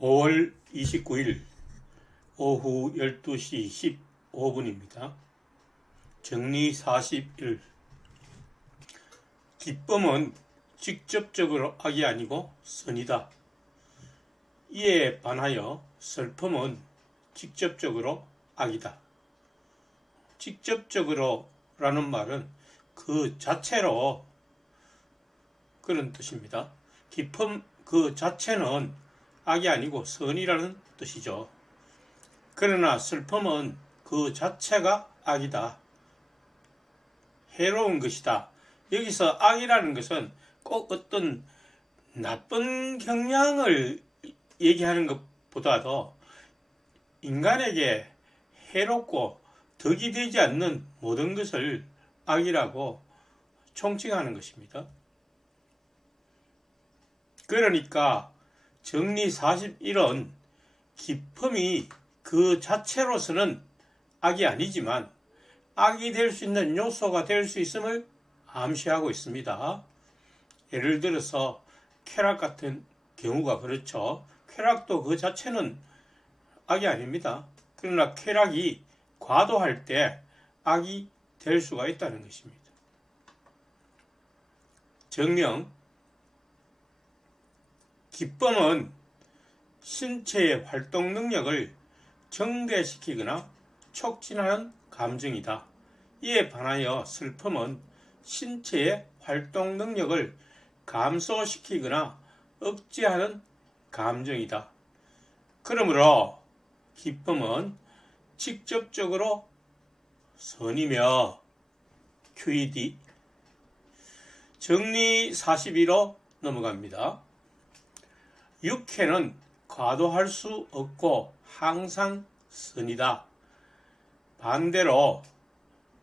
5월 29일 오후 12시 15분입니다. 정리 41. 기쁨은 직접적으로 악이 아니고 선이다. 이에 반하여 슬픔은 직접적으로 악이다. 직접적으로 라는 말은 그 자체로 그런 뜻입니다. 기쁨 그 자체는 악이 아니고 선이라는 뜻이죠. 그러나 슬픔은 그 자체가 악이다. 해로운 것이다. 여기서 악이라는 것은 꼭 어떤 나쁜 경향을 얘기하는 것보다도 인간에게 해롭고 덕이 되지 않는 모든 것을 악이라고 총칭하는 것입니다. 그러니까 정리 41은 기쁨이 그 자체로서는 악이 아니지만 악이 될 수 있는 요소가 될 수 있음을 암시하고 있습니다. 예를 들어서 쾌락 같은 경우가 그렇죠. 쾌락도 그 자체는 악이 아닙니다. 그러나 쾌락이 과도할 때 악이 될 수가 있다는 것입니다. 정명, 기쁨은 신체의 활동 능력을 증대시키거나 촉진하는 감정이다. 이에 반하여 슬픔은 신체의 활동 능력을 감소시키거나 억제하는 감정이다. 그러므로 기쁨은 직접적으로 선이며 QED 정리 41로 넘어갑니다. 육회는 과도할 수 없고 항상 선이다. 반대로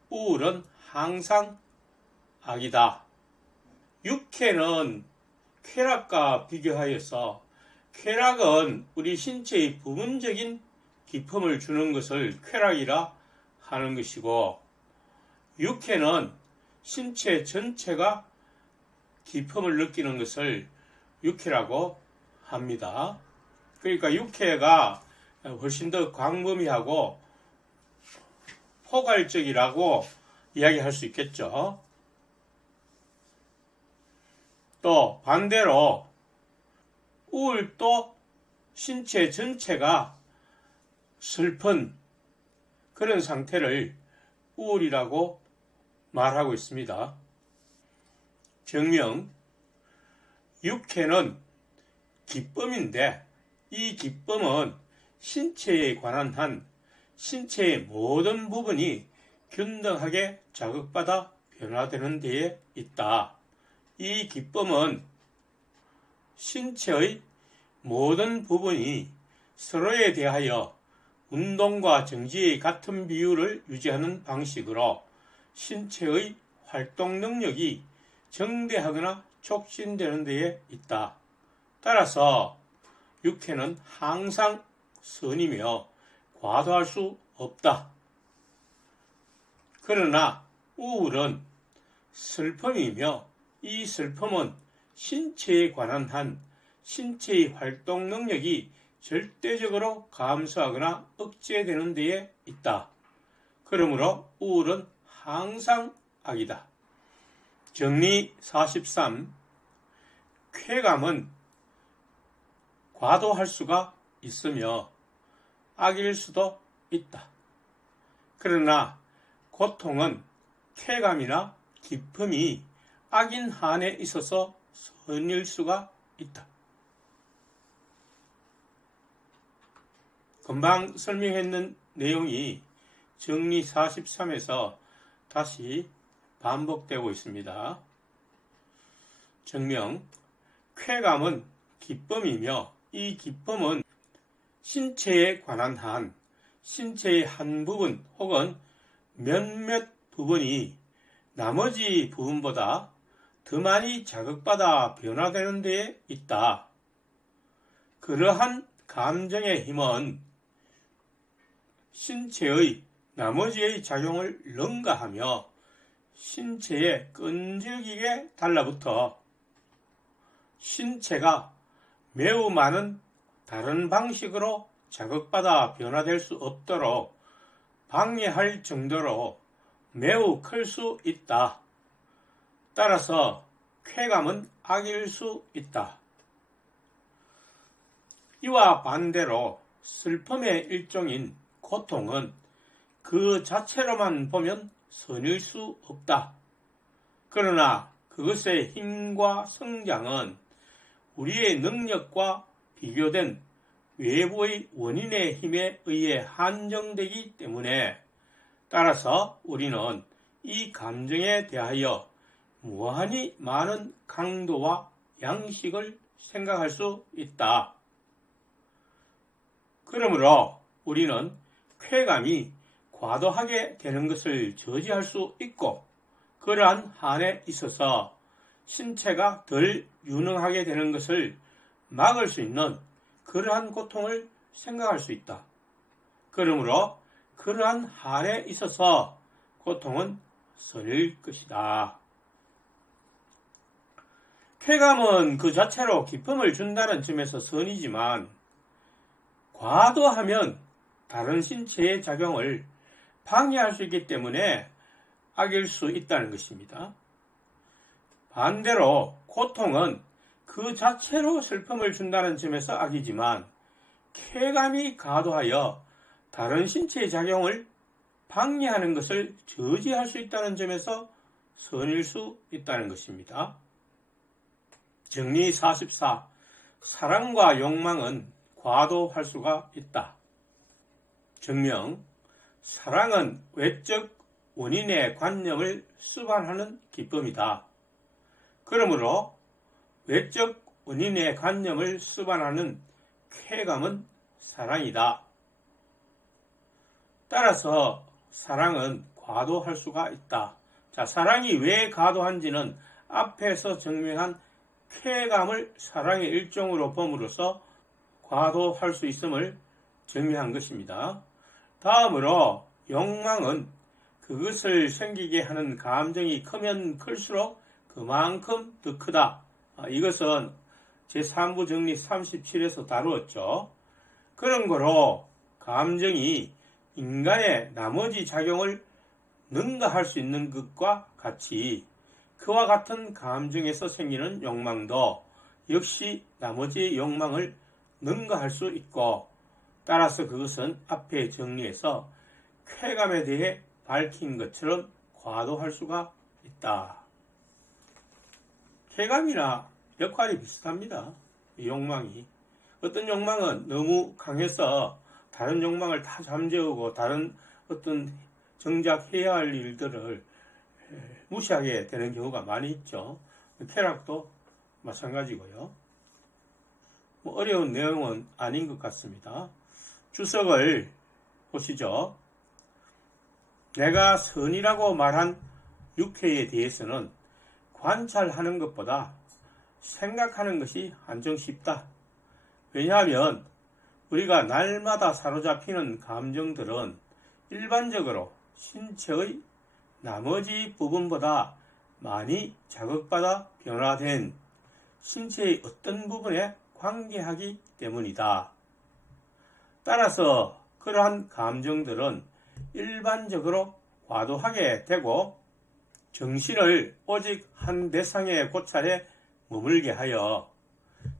우울은 항상 악이다. 육회는 쾌락과 비교하여서 쾌락은 우리 신체의 부분적인 기쁨을 주는 것을 쾌락이라 하는 것이고, 육회는 신체 전체가 기쁨을 느끼는 것을 육회라고 합니다. 그러니까 육회가 훨씬 더 광범위하고 포괄적이라고 이야기할 수 있겠죠. 또 반대로 우울도 신체 전체가 슬픈 그런 상태를 우울이라고 말하고 있습니다. 정명, 육회는 기쁨인데 이 기쁨은 신체에 관한 한 신체의 모든 부분이 균등하게 자극받아 변화되는 데에 있다. 이 기쁨은 신체의 모든 부분이 서로에 대하여 운동과 정지의 같은 비율을 유지하는 방식으로 신체의 활동 능력이 증대하거나 촉진되는 데에 있다. 따라서 육회는 항상 선이며 과도할 수 없다. 그러나 우울은 슬픔이며 이 슬픔은 신체에 관한 한 신체의 활동 능력이 절대적으로 감소하거나 억제되는 데에 있다. 그러므로 우울은 항상 악이다. 정리 43. 쾌감은 과도할 수가 있으며 악일 수도 있다. 그러나 고통은 쾌감이나 기쁨이 악인 한에 있어서 선일 수가 있다. 금방 설명했는 내용이 정리 43에서 다시 반복되고 있습니다. 정명, 쾌감은 기쁨이며 이 기쁨은 신체에 관한 한 신체의 한 부분 혹은 몇몇 부분이 나머지 부분보다 더 많이 자극받아 변화되는 데에 있다. 그러한 감정의 힘은 신체의 나머지의 작용을 능가하며 신체에 끈질기게 달라붙어 신체가 매우 많은 다른 방식으로 자극받아 변화될 수 없도록 방해할 정도로 매우 클 수 있다. 따라서 쾌감은 악일 수 있다. 이와 반대로 슬픔의 일종인 고통은 그 자체로만 보면 선일 수 없다. 그러나 그것의 힘과 성장은 우리의 능력과 비교된 외부의 원인의 힘에 의해 한정되기 때문에 따라서 우리는 이 감정에 대하여 무한히 많은 강도와 양식을 생각할 수 있다. 그러므로 우리는 쾌감이 과도하게 되는 것을 저지할 수 있고 그러한 한에 있어서 신체가 덜 유능하게 되는 것을 막을 수 있는 그러한 고통을 생각할 수 있다. 그러므로 그러한 한에 있어서 고통은 선일 것이다. 쾌감은 그 자체로 기쁨을 준다는 점에서 선이지만 과도하면 다른 신체의 작용을 방해할 수 있기 때문에 악일 수 있다는 것입니다. 반대로 고통은 그 자체로 슬픔을 준다는 점에서 악이지만 쾌감이 과도하여 다른 신체의 작용을 방해하는 것을 저지할 수 있다는 점에서 선일 수 있다는 것입니다. 정리 44. 사랑과 욕망은 과도할 수가 있다. 증명. 사랑은 외적 원인의 관념을 수반하는 기쁨이다. 그러므로 외적 원인의 관념을 수반하는 쾌감은 사랑이다. 따라서 사랑은 과도할 수가 있다. 자, 사랑이 왜 과도한지는 앞에서 증명한 쾌감을 사랑의 일종으로 봄으로써 과도할 수 있음을 증명한 것입니다. 다음으로 욕망은 그것을 생기게 하는 감정이 크면 클수록 그만큼 더 크다. 이것은 제3부 정리 37에서 다루었죠. 그런 거로 감정이 인간의 나머지 작용을 능가할 수 있는 것과 같이 그와 같은 감정에서 생기는 욕망도 역시 나머지의 욕망을 능가할 수 있고 따라서 그것은 앞에 정리해서 쾌감에 대해 밝힌 것처럼 과도할 수가 있다. 쾌감이나 역할이 비슷합니다. 이 욕망이. 어떤 욕망은 너무 강해서 다른 욕망을 다 잠재우고 다른 어떤 정작 해야 할 일들을 무시하게 되는 경우가 많이 있죠. 쾌락도 마찬가지고요. 어려운 내용은 아닌 것 같습니다. 주석을 보시죠. 내가 선이라고 말한 육회에 대해서는 관찰하는 것보다 생각하는 것이 한정 쉽다. 왜냐하면 우리가 날마다 사로잡히는 감정들은 일반적으로 신체의 나머지 부분보다 많이 자극받아 변화된 신체의 어떤 부분에 관계하기 때문이다. 따라서 그러한 감정들은 일반적으로 과도하게 되고 정신을 오직 한 대상의 고찰에 머물게 하여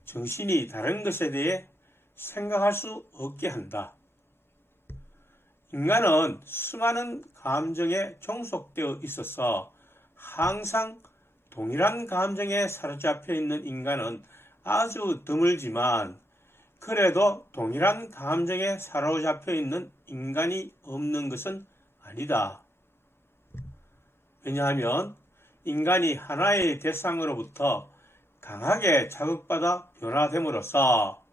정신이 다른 것에 대해 생각할 수 없게 한다. 인간은 수많은 감정에 종속되어 있어서 항상 동일한 감정에 사로잡혀 있는 인간은 아주 드물지만 그래도 동일한 감정에 사로잡혀 있는 인간이 없는 것은 아니다. 왜냐하면 인간이 하나의 대상으로부터 강하게 자극받아 변화됨으로써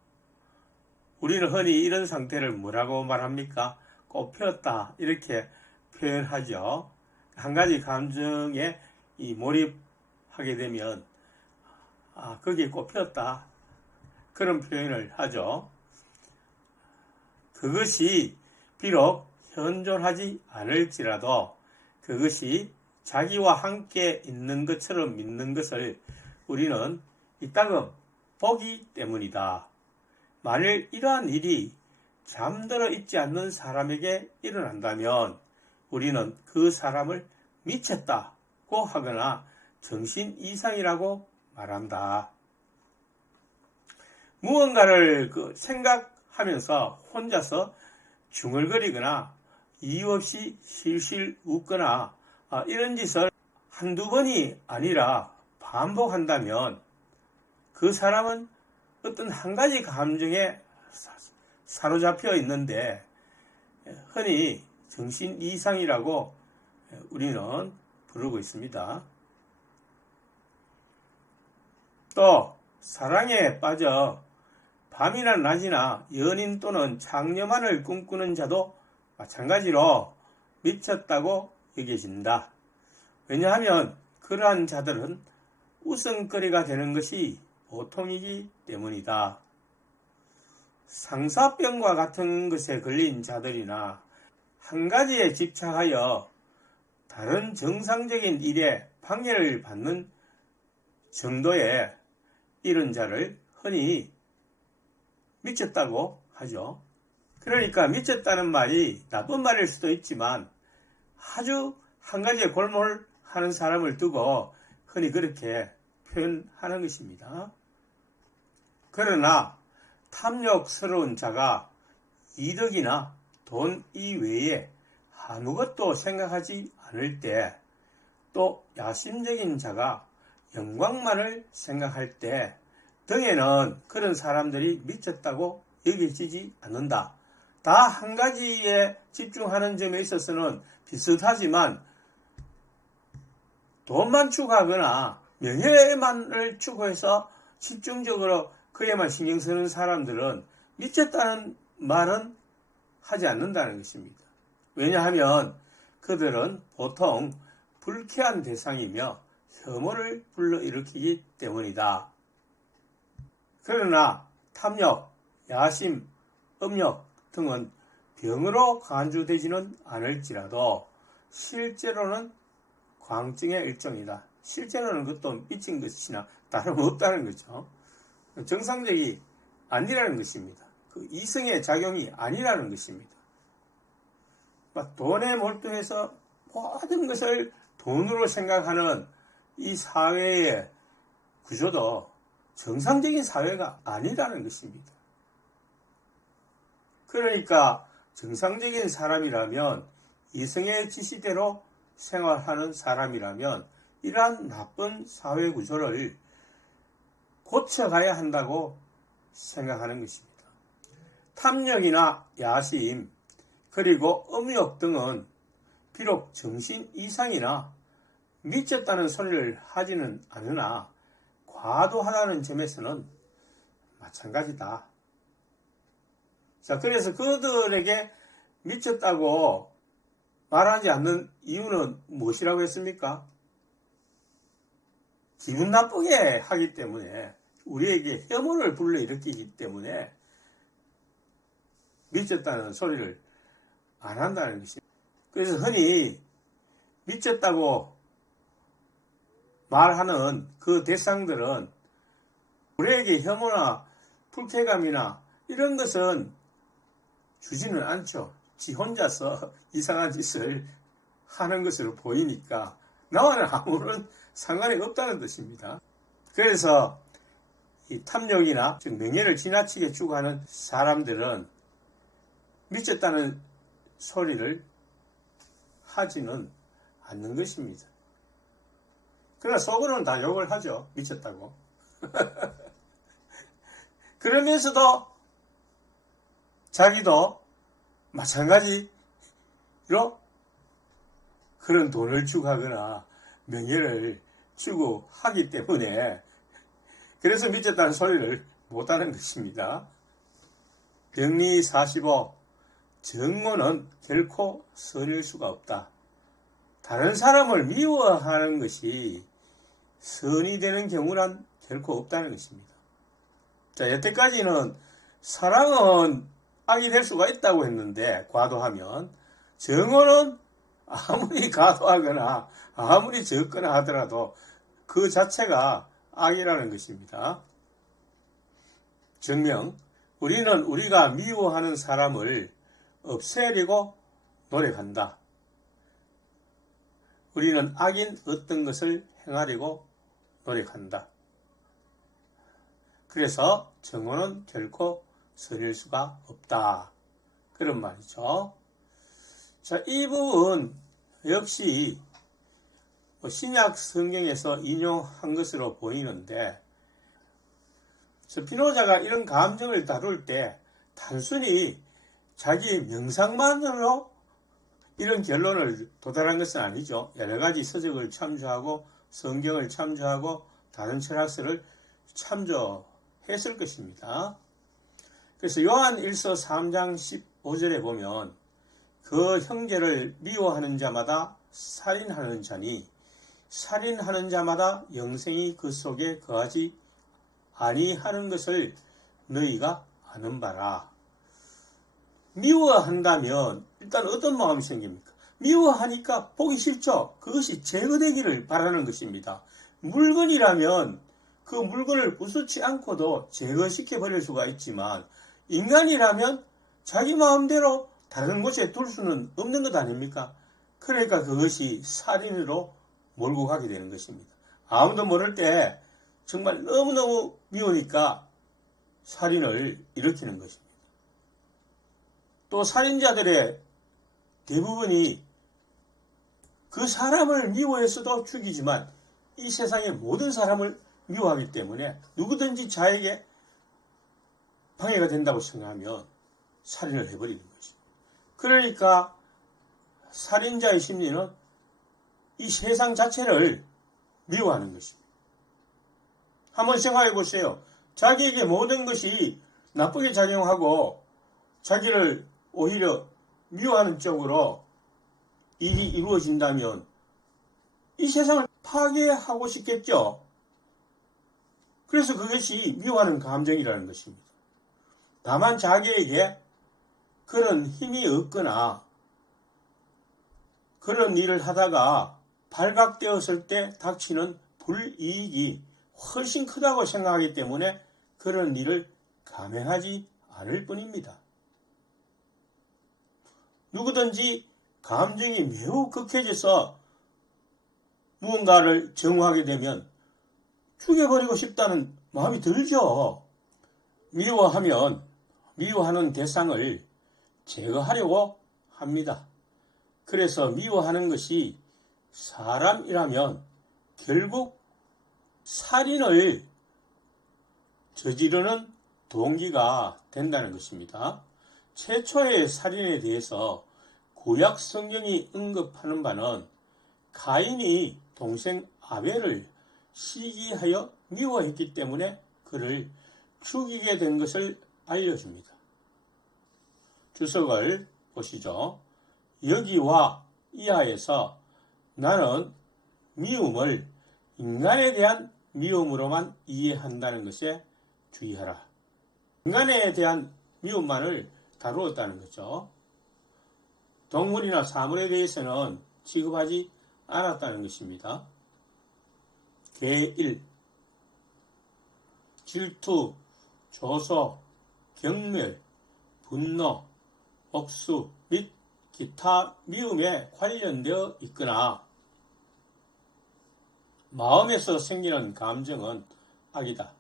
우리는 흔히 이런 상태를 뭐라고 말합니까? 꽃피었다 이렇게 표현하죠. 한 가지 감정에 몰입하게 되면 거기에 꽃피었다 그런 표현을 하죠. 그것이 비록 현존하지 않을지라도 그것이 자기와 함께 있는 것처럼 믿는 것을 우리는 이따금 보기 때문이다. 만일 이러한 일이 잠들어 있지 않는 사람에게 일어난다면 우리는 그 사람을 미쳤다고 하거나 정신 이상이라고 말한다. 무언가를 생각하면서 혼자서 중얼거리거나 이유 없이 실실 웃거나 이런 짓을 한두 번이 아니라 반복한다면 그 사람은 어떤 한 가지 감정에 사로잡혀 있는데 흔히 정신 이상이라고 우리는 부르고 있습니다. 또 사랑에 빠져 밤이나 낮이나 연인 또는 장녀만을 꿈꾸는 자도 마찬가지로 미쳤다고 여겨진다. 왜냐하면 그러한 자들은 웃음거리가 되는 것이 보통이기 때문이다. 상사병과 같은 것에 걸린 자들이나 한 가지에 집착하여 다른 정상적인 일에 방해를 받는 정도의 이런 자를 흔히 미쳤다고 하죠. 그러니까 미쳤다는 말이 나쁜 말일 수도 있지만 아주 한 가지에 골몰하는 사람을 두고 흔히 그렇게 표현하는 것입니다. 그러나 탐욕스러운 자가 이득이나 돈 이외에 아무것도 생각하지 않을 때, 또 야심적인 자가 영광만을 생각할 때 등에는 그런 사람들이 미쳤다고 여겨지지 않는다. 다 한 가지에 집중하는 점에 있어서는 비슷하지만 돈만 추구하거나 명예만을 추구해서 집중적으로 그에만 신경 쓰는 사람들은 미쳤다는 말은 하지 않는다는 것입니다. 왜냐하면 그들은 보통 불쾌한 대상이며 혐오를 불러일으키기 때문이다. 그러나 탐욕, 야심, 음욕 등은 병으로 간주되지는 않을지라도 실제로는 광증의 일종이다. 실제로는 그것도 미친 것이나 다름없다는 거죠. 정상적이 아니라는 것입니다. 그 이성의 작용이 아니라는 것입니다. 돈에 몰두해서 모든 것을 돈으로 생각하는 이 사회의 구조도 정상적인 사회가 아니라는 것입니다. 그러니까 정상적인 사람이라면, 이성의 지시대로 생활하는 사람이라면 이러한 나쁜 사회 구조를 고쳐가야 한다고 생각하는 것입니다. 탐욕이나 야심, 그리고 음욕 등은 비록 정신 이상이나 미쳤다는 소리를 하지는 않으나 과도하다는 점에서는 마찬가지다. 자, 그래서 그들에게 미쳤다고 말하지 않는 이유는 무엇이라고 했습니까? 기분 나쁘게 하기 때문에, 우리에게 혐오를 불러일으키기 때문에 미쳤다는 소리를 안 한다는 것입니다. 그래서 흔히 미쳤다고 말하는 그 대상들은 우리에게 혐오나 불쾌감이나 이런 것은 주지는 않죠. 지 혼자서 이상한 짓을 하는 것으로 보이니까 나와는 아무런 상관이 없다는 뜻입니다. 그래서 이 탐욕이나 즉 명예를 지나치게 추구하는 사람들은 미쳤다는 소리를 하지는 않는 것입니다. 그러나 속으로는 다 욕을 하죠. 미쳤다고. 그러면서도 자기도 마찬가지로 그런 돈을 추구하거나 명예를 추구하기 때문에 그래서 미쳤다는 소리를 못하는 것입니다. 정리 45. 정오는 결코 선일 수가 없다. 다른 사람을 미워하는 것이 선이 되는 경우란 결코 없다는 것입니다. 자, 여태까지는 사랑은 악이 될 수가 있다고 했는데, 과도하면, 정오는 아무리 과도하거나 아무리 적거나 하더라도 그 자체가 악이라는 것입니다. 정명, 우리는 우리가 미워하는 사람을 없애려고 노력한다. 우리는 악인 어떤 것을 행하려고 노력한다. 그래서 정오는 결코 선일 수가 없다. 그런 말이죠. 자, 이 부분 역시 신약 성경에서 인용한 것으로 보이는데, 스피노자가 이런 감정을 다룰 때 단순히 자기 명상만으로 이런 결론을 도달한 것은 아니죠. 여러 가지 서적을 참조하고 성경을 참조하고 다른 철학서를 참조했을 것입니다. 그래서 요한 1서 3장 15절에 보면 그 형제를 미워하는 자마다 살인하는 자니 살인하는 자마다 영생이 그 속에 거하지 아니하는 것을 너희가 아는 바라. 미워한다면 일단 어떤 마음이 생깁니까? 미워하니까 보기 싫죠. 그것이 제거되기를 바라는 것입니다. 물건이라면 그 물건을 부수지 않고도 제거시켜 버릴 수가 있지만, 인간이라면 자기 마음대로 다른 곳에 둘 수는 없는 것 아닙니까? 그러니까 그것이 살인으로 몰고 가게 되는 것입니다. 아무도 모를 때 정말 너무너무 미우니까 살인을 일으키는 것입니다. 또 살인자들의 대부분이 그 사람을 미워해서도 죽이지만 이 세상의 모든 사람을 미워하기 때문에 누구든지 자에게 방해가 된다고 생각하면 살인을 해버리는 것입니다. 그러니까 살인자의 심리는 이 세상 자체를 미워하는 것입니다. 한번 생각해 보세요. 자기에게 모든 것이 나쁘게 작용하고 자기를 오히려 미워하는 쪽으로 일이 이루어진다면 이 세상을 파괴하고 싶겠죠. 그래서 그것이 미워하는 감정이라는 것입니다. 다만 자기에게 그런 힘이 없거나 그런 일을 하다가 발각되었을 때 닥치는 불이익이 훨씬 크다고 생각하기 때문에 그런 일을 감행하지 않을 뿐입니다. 누구든지 감정이 매우 극해져서 무언가를 정오하게 되면 죽여버리고 싶다는 마음이 들죠. 미워하면 미워하는 대상을 제거하려고 합니다. 그래서 미워하는 것이 사람이라면 결국 살인을 저지르는 동기가 된다는 것입니다. 최초의 살인에 대해서 구약 성경이 언급하는 바는 가인이 동생 아벨을 시기하여 미워했기 때문에 그를 죽이게 된 것을 알려줍니다. 주석을 보시죠. 여기와 이하에서 나는 미움을 인간에 대한 미움으로만 이해한다는 것에 주의하라. 인간에 대한 미움만을 다루었다는 거죠. 동물이나 사물에 대해서는 취급하지 않았다는 것입니다. 개1. 질투, 조소, 경멸, 분노, 억수 및 기타 미움에 관련되어 있거나 마음에서 생기는 감정은 악이다.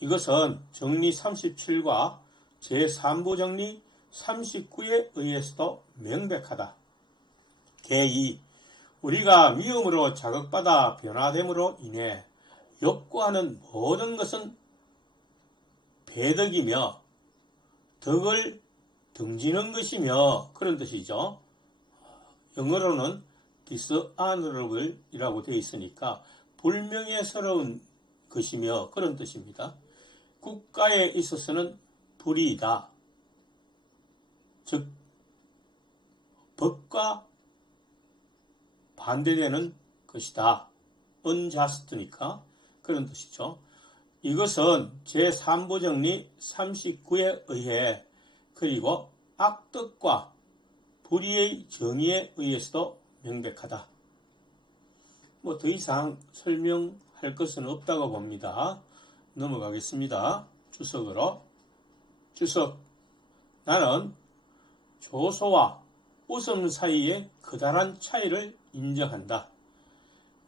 이것은 정리 37과 제3부 정리 39에 의해서도 명백하다. 개2. 우리가 미움으로 자극받아 변화됨으로 인해 욕구하는 모든 것은 배덕이며 덕을 등지는 것이며 그런 뜻이죠. 영어로는 dishonorable이라고 되어 있으니까 불명예스러운 것이며 그런 뜻입니다. 국가에 있어서는 불의이다. 즉 법과 반대되는 것이다. unjust니까 그런 뜻이죠. 이것은 제3부 정리 39에 의해 그리고 악덕과 불의의 정의에 의해서도 명백하다. 더 이상 설명할 것은 없다고 봅니다. 넘어가겠습니다. 주석으로. 주석, 나는 조소와 웃음 사이의 커다란 차이를 인정한다.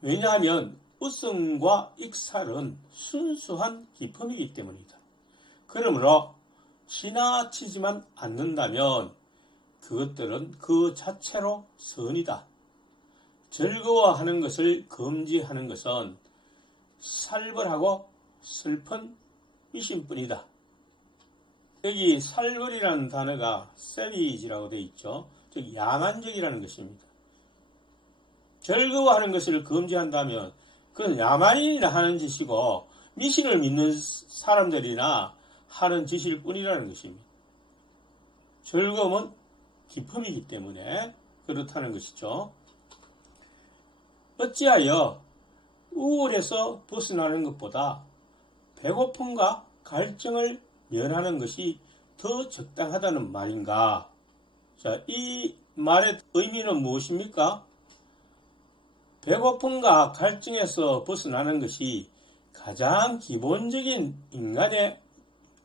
왜냐하면 웃음과 익살은 순수한 기품이기 때문이다. 그러므로 지나치지만 않는다면 그것들은 그 자체로 선이다. 즐거워하는 것을 금지하는 것은 살벌하고 슬픈 미신뿐이다. 여기 살벌이라는 단어가 savage라고 되어 있죠. 즉 야만적이라는 것입니다. 즐거워하는 것을 금지한다면 그건 야만인이나 하는 짓이고 미신을 믿는 사람들이나 하는 짓일 뿐이라는 것입니다. 즐거움은 기품이기 때문에 그렇다는 것이죠. 어찌하여 우울에서 벗어나는 것보다 배고픔과 갈증을 면하는 것이 더 적당하다는 말인가? 자, 이 말의 의미는 무엇입니까? 배고픔과 갈증에서 벗어나는 것이 가장 기본적인 인간의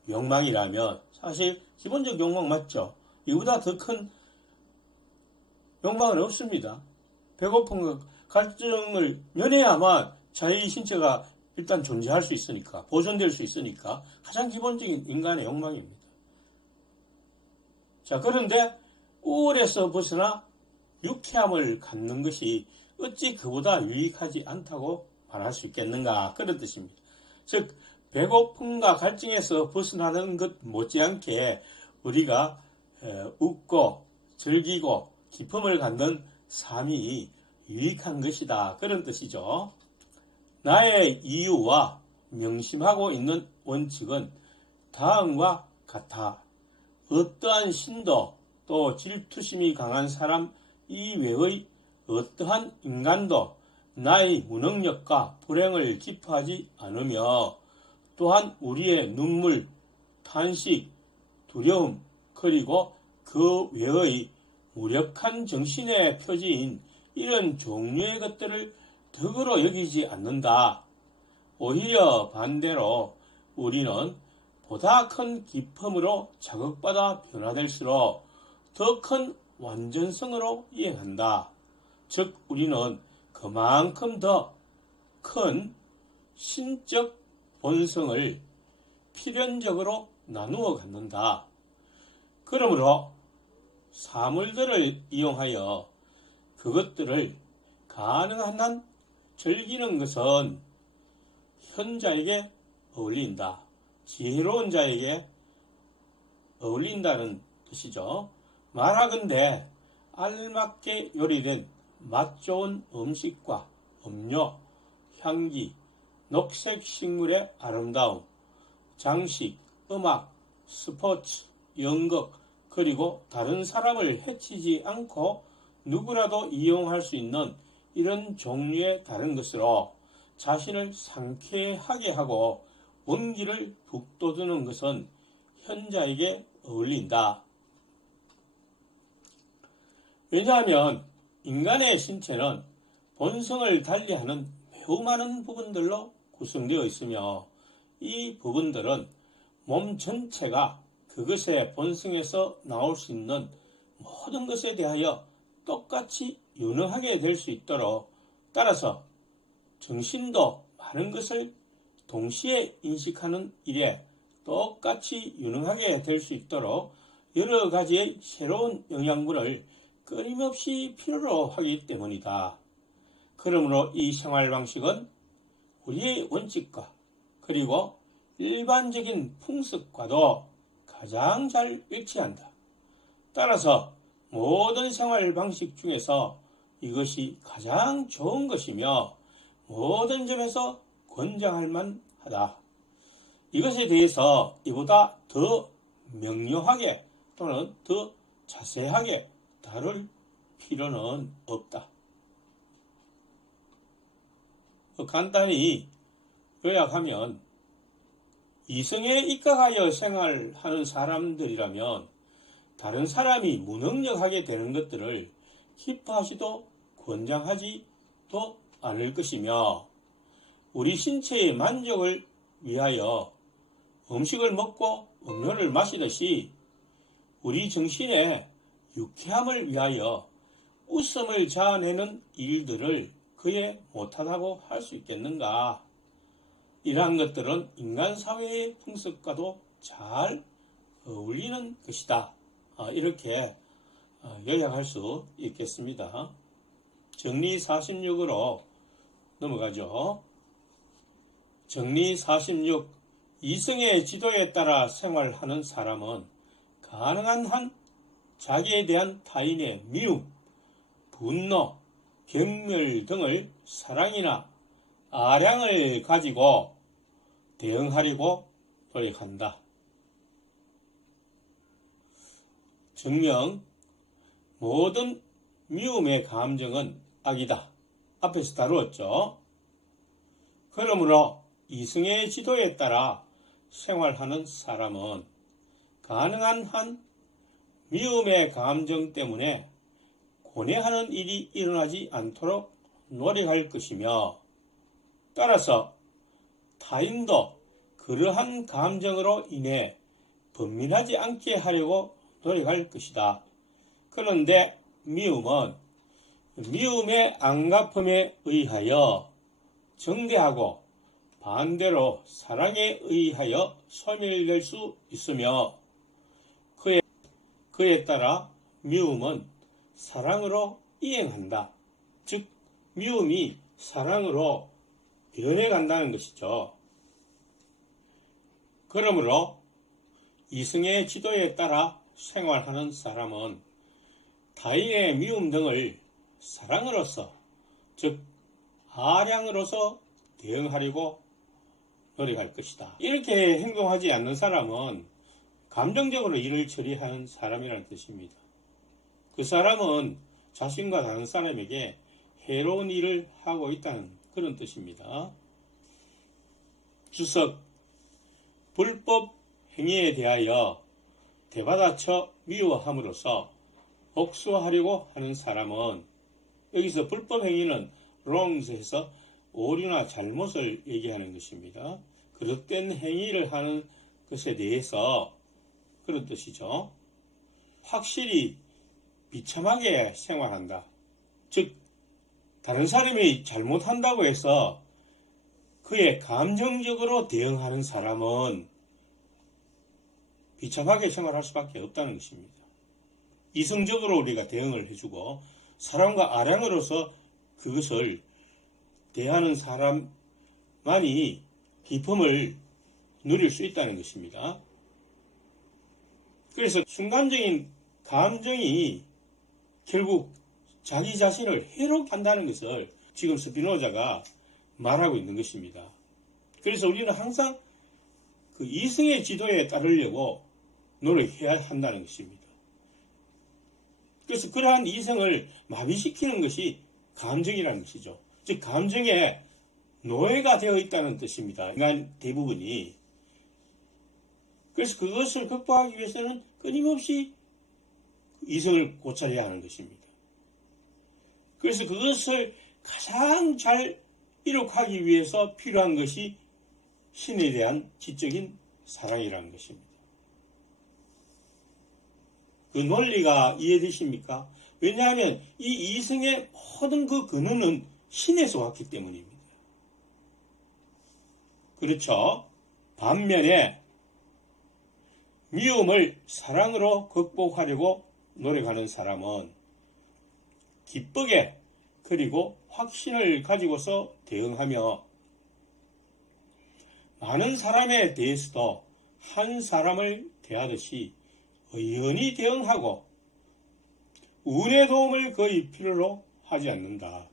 욕망이라면 사실 기본적 욕망 맞죠? 이보다 더 큰 욕망은 없습니다. 배고픔과 갈증을 면해야만 자기 신체가 일단 존재할 수 있으니까, 보존될 수 있으니까 가장 기본적인 인간의 욕망입니다. 자, 그런데 우울에서 벗어나 유쾌함을 갖는 것이 어찌 그보다 유익하지 않다고 말할 수 있겠는가, 그런 뜻입니다. 즉 배고픔과 갈증에서 벗어나는 것 못지않게 우리가 웃고 즐기고 기쁨을 갖는 삶이 유익한 것이다, 그런 뜻이죠. 나의 이유와 명심하고 있는 원칙은 다음과 같아. 어떠한 신도 또 질투심이 강한 사람 이외의 어떠한 인간도 나의 무능력과 불행을 기뻐하지 않으며 또한 우리의 눈물, 탄식, 두려움 그리고 그 외의 무력한 정신의 표지인 이런 종류의 것들을 덕으로 여기지 않는다. 오히려 반대로 우리는 보다 큰 기쁨으로 자극받아 변화될수록 더 큰 완전성으로 이행한다. 즉 우리는 그만큼 더 큰 신적 본성을 필연적으로 나누어 갖는다. 그러므로 사물들을 이용하여 그것들을 가능한 한 즐기는 것은 현자에게 어울린다. 지혜로운 자에게 어울린다는 뜻이죠. 말하건대 알맞게 요리된 맛 좋은 음식과 음료, 향기, 녹색 식물의 아름다움, 장식, 음악, 스포츠, 연극, 그리고 다른 사람을 해치지 않고 누구라도 이용할 수 있는 이런 종류의 다른 것으로 자신을 상쾌하게 하고 원기를 북돋우는 것은 현자에게 어울린다. 왜냐하면 인간의 신체는 본성을 달리하는 매우 많은 부분들로 구성되어 있으며 이 부분들은 몸 전체가 그것의 본성에서 나올 수 있는 모든 것에 대하여 똑같이 유능하게 될 수 있도록 따라서 정신도 많은 것을 동시에 인식하는 일에 똑같이 유능하게 될 수 있도록 여러 가지의 새로운 영양분을 끊임없이 필요로 하기 때문이다. 그러므로 이 생활 방식은 우리의 원칙과 그리고 일반적인 풍습과도 가장 잘 일치한다. 따라서 모든 생활 방식 중에서 이것이 가장 좋은 것이며 모든 점에서 권장할 만하다. 이것에 대해서 이보다 더 명료하게 또는 더 자세하게 다룰 필요는 없다. 간단히 요약하면 이성에 입각하여 생활하는 사람들이라면 다른 사람이 무능력하게 되는 것들을 기뻐하지도 권장하지도 않을 것이며 우리 신체의 만족을 위하여 음식을 먹고 음료를 마시듯이 우리 정신의 유쾌함을 위하여 웃음을 자아내는 일들을 그에 못하다고 할 수 있겠는가? 이러한 것들은 인간 사회의 풍습과도 잘 어울리는 것이다. 이렇게 요약할 수 있겠습니다. 정리 46으로 넘어가죠. 정리 46. 이성의 지도에 따라 생활하는 사람은 가능한 한 자기에 대한 타인의 미움, 분노, 경멸 등을 사랑이나 아량을 가지고 대응하려고 노력한다. 증명. 모든 미움의 감정은 악이다. 앞에서 다루었죠. 그러므로 이성의 지도에 따라 생활하는 사람은 가능한 한 미움의 감정 때문에 고뇌하는 일이 일어나지 않도록 노력할 것이며, 따라서 타인도 그러한 감정으로 인해 번민하지 않게 하려고 노력할 것이다. 그런데 미움은 미움의 안갚음에 의하여 정대하고 반대로 사랑에 의하여 소멸될 수 있으며, 그에 따라 미움은 사랑으로 이행한다. 즉 미움이 사랑으로 변해간다는 것이죠. 그러므로 이성의 지도에 따라 생활하는 사람은 타인의 미움 등을 사랑으로서, 즉 아량으로서 대응하려고 노력할 것이다. 이렇게 행동하지 않는 사람은 감정적으로 일을 처리하는 사람이라는 뜻입니다. 그 사람은 자신과 다른 사람에게 해로운 일을 하고 있다는 그런 뜻입니다. 주석. 불법 행위에 대하여 대받아쳐 미워함으로써 복수하려고 하는 사람은, 여기서 불법 행위는 wrongs에서 오류나 잘못을 얘기하는 것입니다. 그릇된 행위를 하는 것에 대해서 그런 뜻이죠. 확실히 비참하게 생활한다. 즉 다른 사람이 잘못한다고 해서 그에 감정적으로 대응하는 사람은 비참하게 생활할 수밖에 없다는 것입니다. 이성적으로 우리가 대응을 해주고 사랑과 아량으로서 그것을 대하는 사람만이 기쁨을 누릴 수 있다는 것입니다. 그래서 순간적인 감정이 결국 자기 자신을 해롭게 한다는 것을 지금 스피노자가 말하고 있는 것입니다. 그래서 우리는 항상 그 이성의 지도에 따르려고 노력해야 한다는 것입니다. 그래서 그러한 이성을 마비시키는 것이 감정이라는 것이죠. 즉 감정에 노예가 되어 있다는 뜻입니다. 인간 대부분이. 그래서 그것을 극복하기 위해서는 끊임없이 이성을 고찰해야 하는 것입니다. 그래서 그것을 가장 잘 이룩하기 위해서 필요한 것이 신에 대한 지적인 사랑이라는 것입니다. 그 논리가 이해되십니까? 왜냐하면 이 이성의 모든 그 근원은 신에서 왔기 때문입니다. 그렇죠? 반면에 미움을 사랑으로 극복하려고 노력하는 사람은 기쁘게 그리고 확신을 가지고서 대응하며 많은 사람에 대해서도 한 사람을 대하듯이 의연히 대응하고 운의 도움을 거의 필요로 하지 않는다.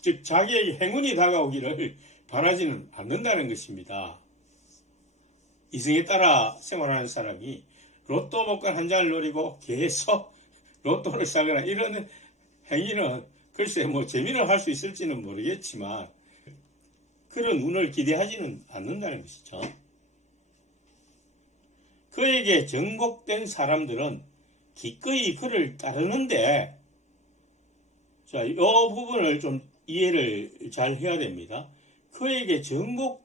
즉 자기에게 행운이 다가오기를 바라지는 않는다는 것입니다. 이성에 따라 생활하는 사람이 로또 복권 한 장을 노리고 계속 로또를 사거나 이런 행위는 글쎄 재미를 할 수 있을지는 모르겠지만 그런 운을 기대하지는 않는다는 것이죠. 그에게 정복된 사람들은 기꺼이 그를 따르는데, 자, 이 부분을 좀 이해를 잘 해야 됩니다. 그에게 정복된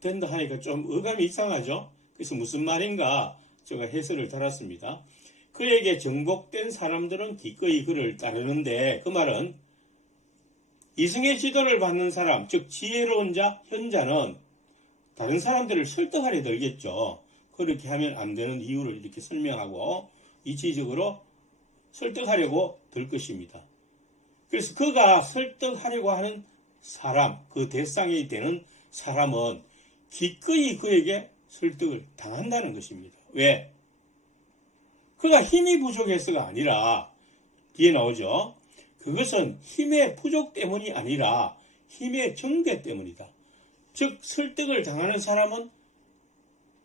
된다 하니까 좀 어감이 이상하죠. 그래서 무슨 말인가 제가 해설을 달았습니다. 그에게 정복된 사람들은 기꺼이 그를 따르는데, 그 말은 이승의 지도를 받는 사람, 즉 지혜로운 자, 현자는 다른 사람들을 설득하려 들겠죠. 그렇게 하면 안 되는 이유를 이렇게 설명하고 이치적으로 설득하려고 들 것입니다. 그래서 그가 설득하려고 하는 사람, 그 대상이 되는 사람은 기꺼이 그에게 설득을 당한다는 것입니다. 왜? 그가 힘이 부족해서가 아니라, 뒤에 나오죠. 그것은 힘의 부족 때문이 아니라 힘의 정죄 때문이다. 즉 설득을 당하는 사람은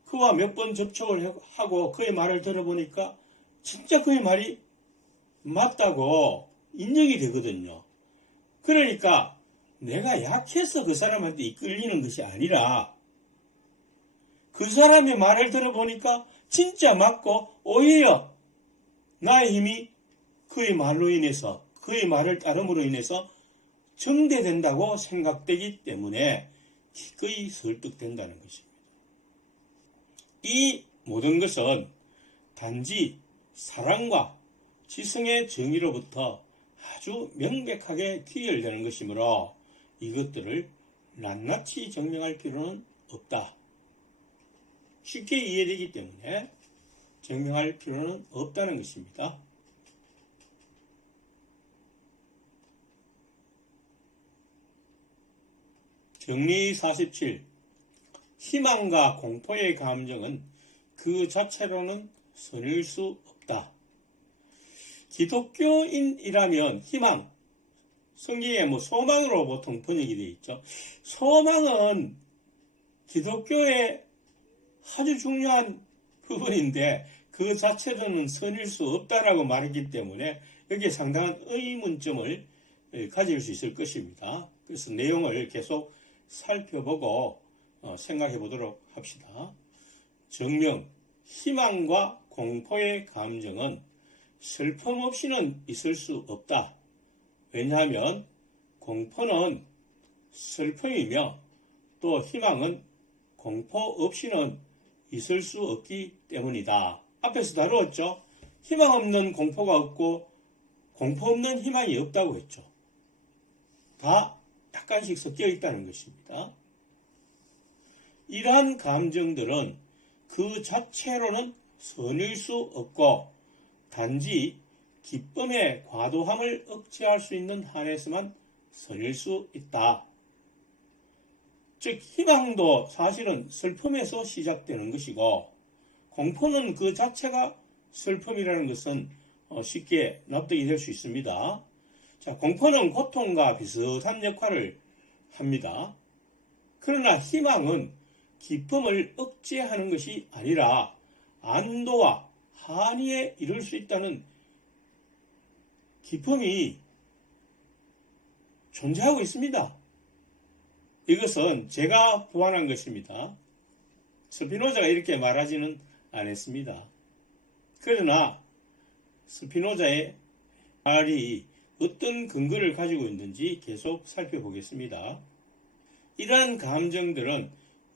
그와 몇 번 접촉을 하고 그의 말을 들어보니까 진짜 그의 말이 맞다고 인정이 되거든요. 그러니까 내가 약해서 그 사람한테 이끌리는 것이 아니라 그 사람의 말을 들어보니까 진짜 맞고 오히려 나의 힘이 그의 말로 인해서, 그의 말을 따름으로 인해서 정대된다고 생각되기 때문에 기꺼이 설득된다는 것입니다. 이 모든 것은 단지 사랑과 지성의 정의로부터 아주 명백하게 귀결되는 것이므로 이것들을 낱낱이 증명할 필요는 없다. 쉽게 이해되기 때문에 증명할 필요는 없다는 것입니다. 정리 47. 희망과 공포의 감정은 그 자체로는 선일 수 없다. 기독교인이라면 희망, 성경에 소망으로 보통 번역이 되어 있죠. 소망은 기독교의 아주 중요한 부분인데 그 자체로는 선일 수 없다라고 말했기 때문에 여기에 상당한 의문점을 가질 수 있을 것입니다. 그래서 내용을 계속 살펴보고 생각해 보도록 합시다. 정명, 희망과 공포의 감정은 슬픔 없이는 있을 수 없다. 왜냐하면 공포는 슬픔이며 또 희망은 공포 없이는 있을 수 없기 때문이다. 앞에서 다루었죠. 희망 없는 공포가 없고 공포 없는 희망이 없다고 했죠. 다 약간씩 섞여 있다는 것입니다. 이러한 감정들은 그 자체로는 선일 수 없고 단지 기쁨의 과도함을 억제할 수 있는 한에서만 선일 수 있다. 즉 희망도 사실은 슬픔에서 시작되는 것이고 공포는 그 자체가 슬픔이라는 것은 쉽게 납득이 될 수 있습니다. 자, 공포는 고통과 비슷한 역할을 합니다. 그러나 희망은 기쁨을 억제하는 것이 아니라 안도와 한의에 이를 수 있다는 기쁨이 존재하고 있습니다. 이것은 제가 보완한 것입니다. 스피노자가 이렇게 말하지는 않았습니다. 그러나 스피노자의 말이 어떤 근거를 가지고 있는지 계속 살펴보겠습니다. 이러한 감정들은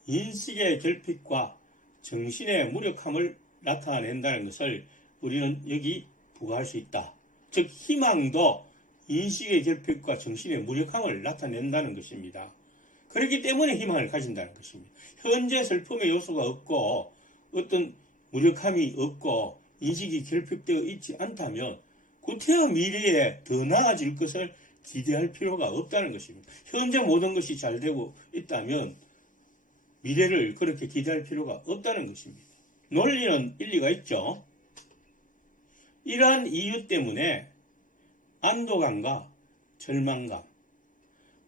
인식의 결핍과 정신의 무력함을 나타낸다는 것을 우리는 여기 부과할 수 있다. 즉 희망도 인식의 결핍과 정신의 무력함을 나타낸다는 것입니다. 그렇기 때문에 희망을 가진다는 것입니다. 현재 슬픔의 요소가 없고 어떤 무력함이 없고 인식이 결핍되어 있지 않다면 구태여 미래에 더 나아질 것을 기대할 필요가 없다는 것입니다. 현재 모든 것이 잘 되고 있다면 미래를 그렇게 기대할 필요가 없다는 것입니다. 논리는 일리가 있죠. 이러한 이유 때문에 안도감과 절망감,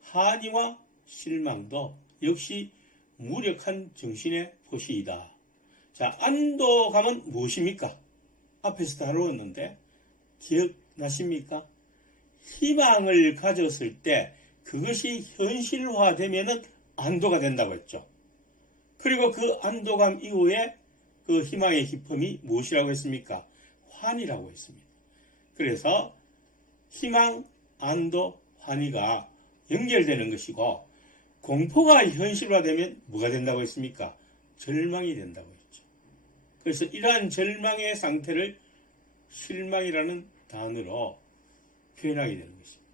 한의와 실망도 역시 무력한 정신의 표시이다. 자, 안도감은 무엇입니까? 앞에서 다루었는데 기억나십니까? 희망을 가졌을 때 그것이 현실화되면 안도가 된다고 했죠. 그리고 그 안도감 이후에 그 희망의 기쁨이 무엇이라고 했습니까? 환희라고 했습니다. 그래서 희망, 안도, 환희가 연결되는 것이고 공포가 현실화되면 뭐가 된다고 했습니까? 절망이 된다고 했죠. 그래서 이러한 절망의 상태를 실망이라는 단어로 표현하게 되는 것입니다.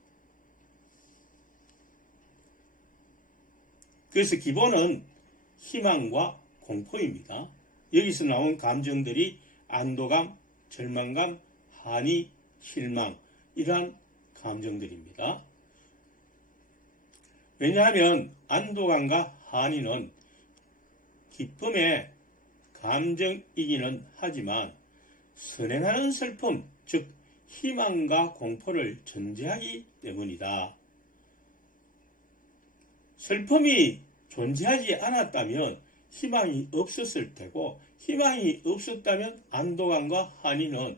그래서 기본은 희망과 공포입니다. 여기서 나온 감정들이 안도감, 절망감, 한이, 실망, 이러한 감정들입니다. 왜냐하면 안도감과 한이는 기쁨의 감정이기는 하지만 선행하는 슬픔, 즉 희망과 공포를 전제하기 때문이다. 슬픔이 존재하지 않았다면 희망이 없었을 테고, 희망이 없었다면 안도감과 한이는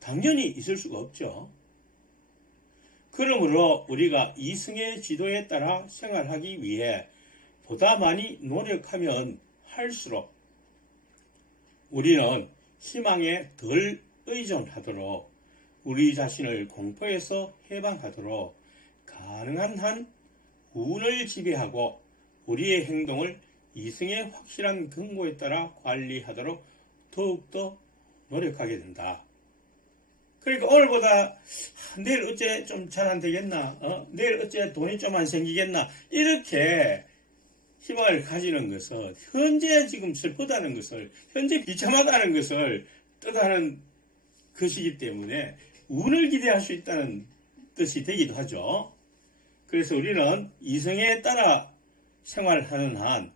당연히 있을 수가 없죠. 그러므로 우리가 이승의 지도에 따라 생활하기 위해 보다 많이 노력하면 할수록 우리는 희망에 덜 의존하도록, 우리 자신을 공포에서 해방하도록 가능한 한 운을 지배하고 우리의 행동을 이승의 확실한 근거에 따라 관리하도록 더욱더 노력하게 된다. 그러니까 오늘보다 내일 어째 좀 잘 안 되겠나? 내일 어째 돈이 좀 안 생기겠나? 이렇게 희망을 가지는 것은 현재 지금 슬프다는 것을, 현재 비참하다는 것을 뜻하는 것이기 때문에 운을 기대할 수 있다는 뜻이 되기도 하죠. 그래서 우리는 이성에 따라 생활하는 한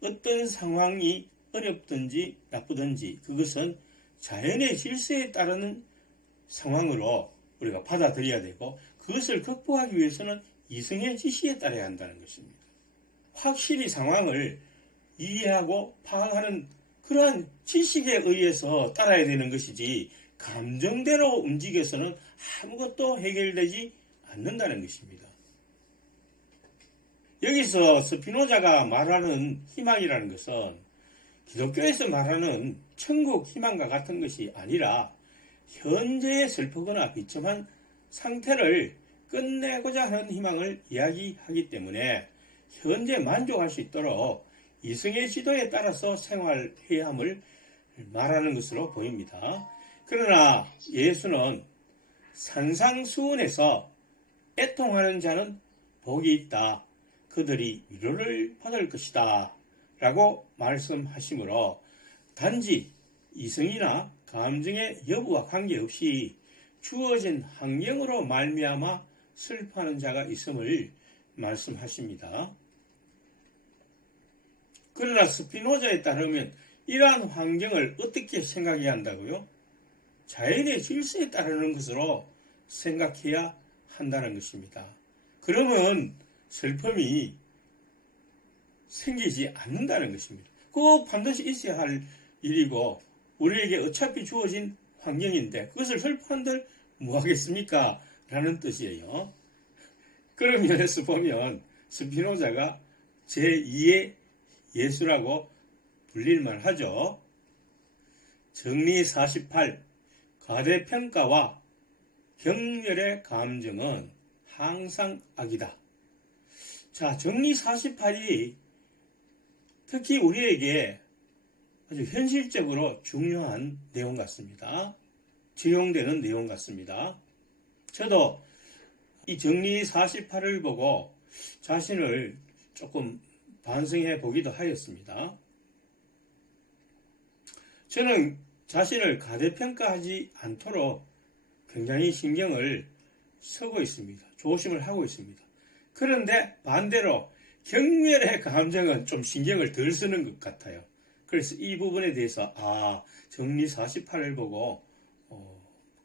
어떤 상황이 어렵든지 나쁘든지 그것은 자연의 질서에 따르는 상황으로 우리가 받아들여야 되고, 그것을 극복하기 위해서는 이성의 지시에 따라야 한다는 것입니다. 확실히 상황을 이해하고 파악하는 그러한 지식에 의해서 따라야 되는 것이지, 감정대로 움직여서는 아무것도 해결되지 않는다는 것입니다. 여기서 스피노자가 말하는 희망이라는 것은 기독교에서 말하는 천국 희망과 같은 것이 아니라 현재의 슬프거나 비참한 상태를 끝내고자 하는 희망을 이야기하기 때문에 현재 만족할 수 있도록 이승의 지도에 따라서 생활해야 함을 말하는 것으로 보입니다. 그러나 예수는 산상수훈에서 애통하는 자는 복이 있다, 그들이 위로를 받을 것이다 라고 말씀하시므로 단지 이성이나 감정의 여부와 관계없이 주어진 환경으로 말미암아 슬퍼하는 자가 있음을 말씀하십니다. 그러나 스피노자에 따르면 이러한 환경을 어떻게 생각해야 한다고요? 자연의 질서에 따르는 것으로 생각해야 한다는 것입니다. 그러면 슬픔이 생기지 않는다는 것입니다. 꼭 반드시 있어야 할 일이고 우리에게 어차피 주어진 환경인데 그것을 슬퍼한들 뭐하겠습니까? 라는 뜻이에요. 그런 면에서 보면 스피노자가 제2의 예수라고 불릴만 하죠. 정리 48. 과대평가와 경멸의 감정은 항상 악이다. 자, 정리 48이 특히 우리에게 아주 현실적으로 중요한 내용 같습니다. 적용되는 내용 같습니다. 저도 이 정리 48을 보고 자신을 조금 반성해 보기도 하였습니다. 저는 자신을 가대평가하지 않도록 굉장히 신경을 쓰고 있습니다. 조심을 하고 있습니다. 그런데 반대로 경멸의 감정은 좀 신경을 덜 쓰는 것 같아요. 그래서 이 부분에 대해서 정리 48을 보고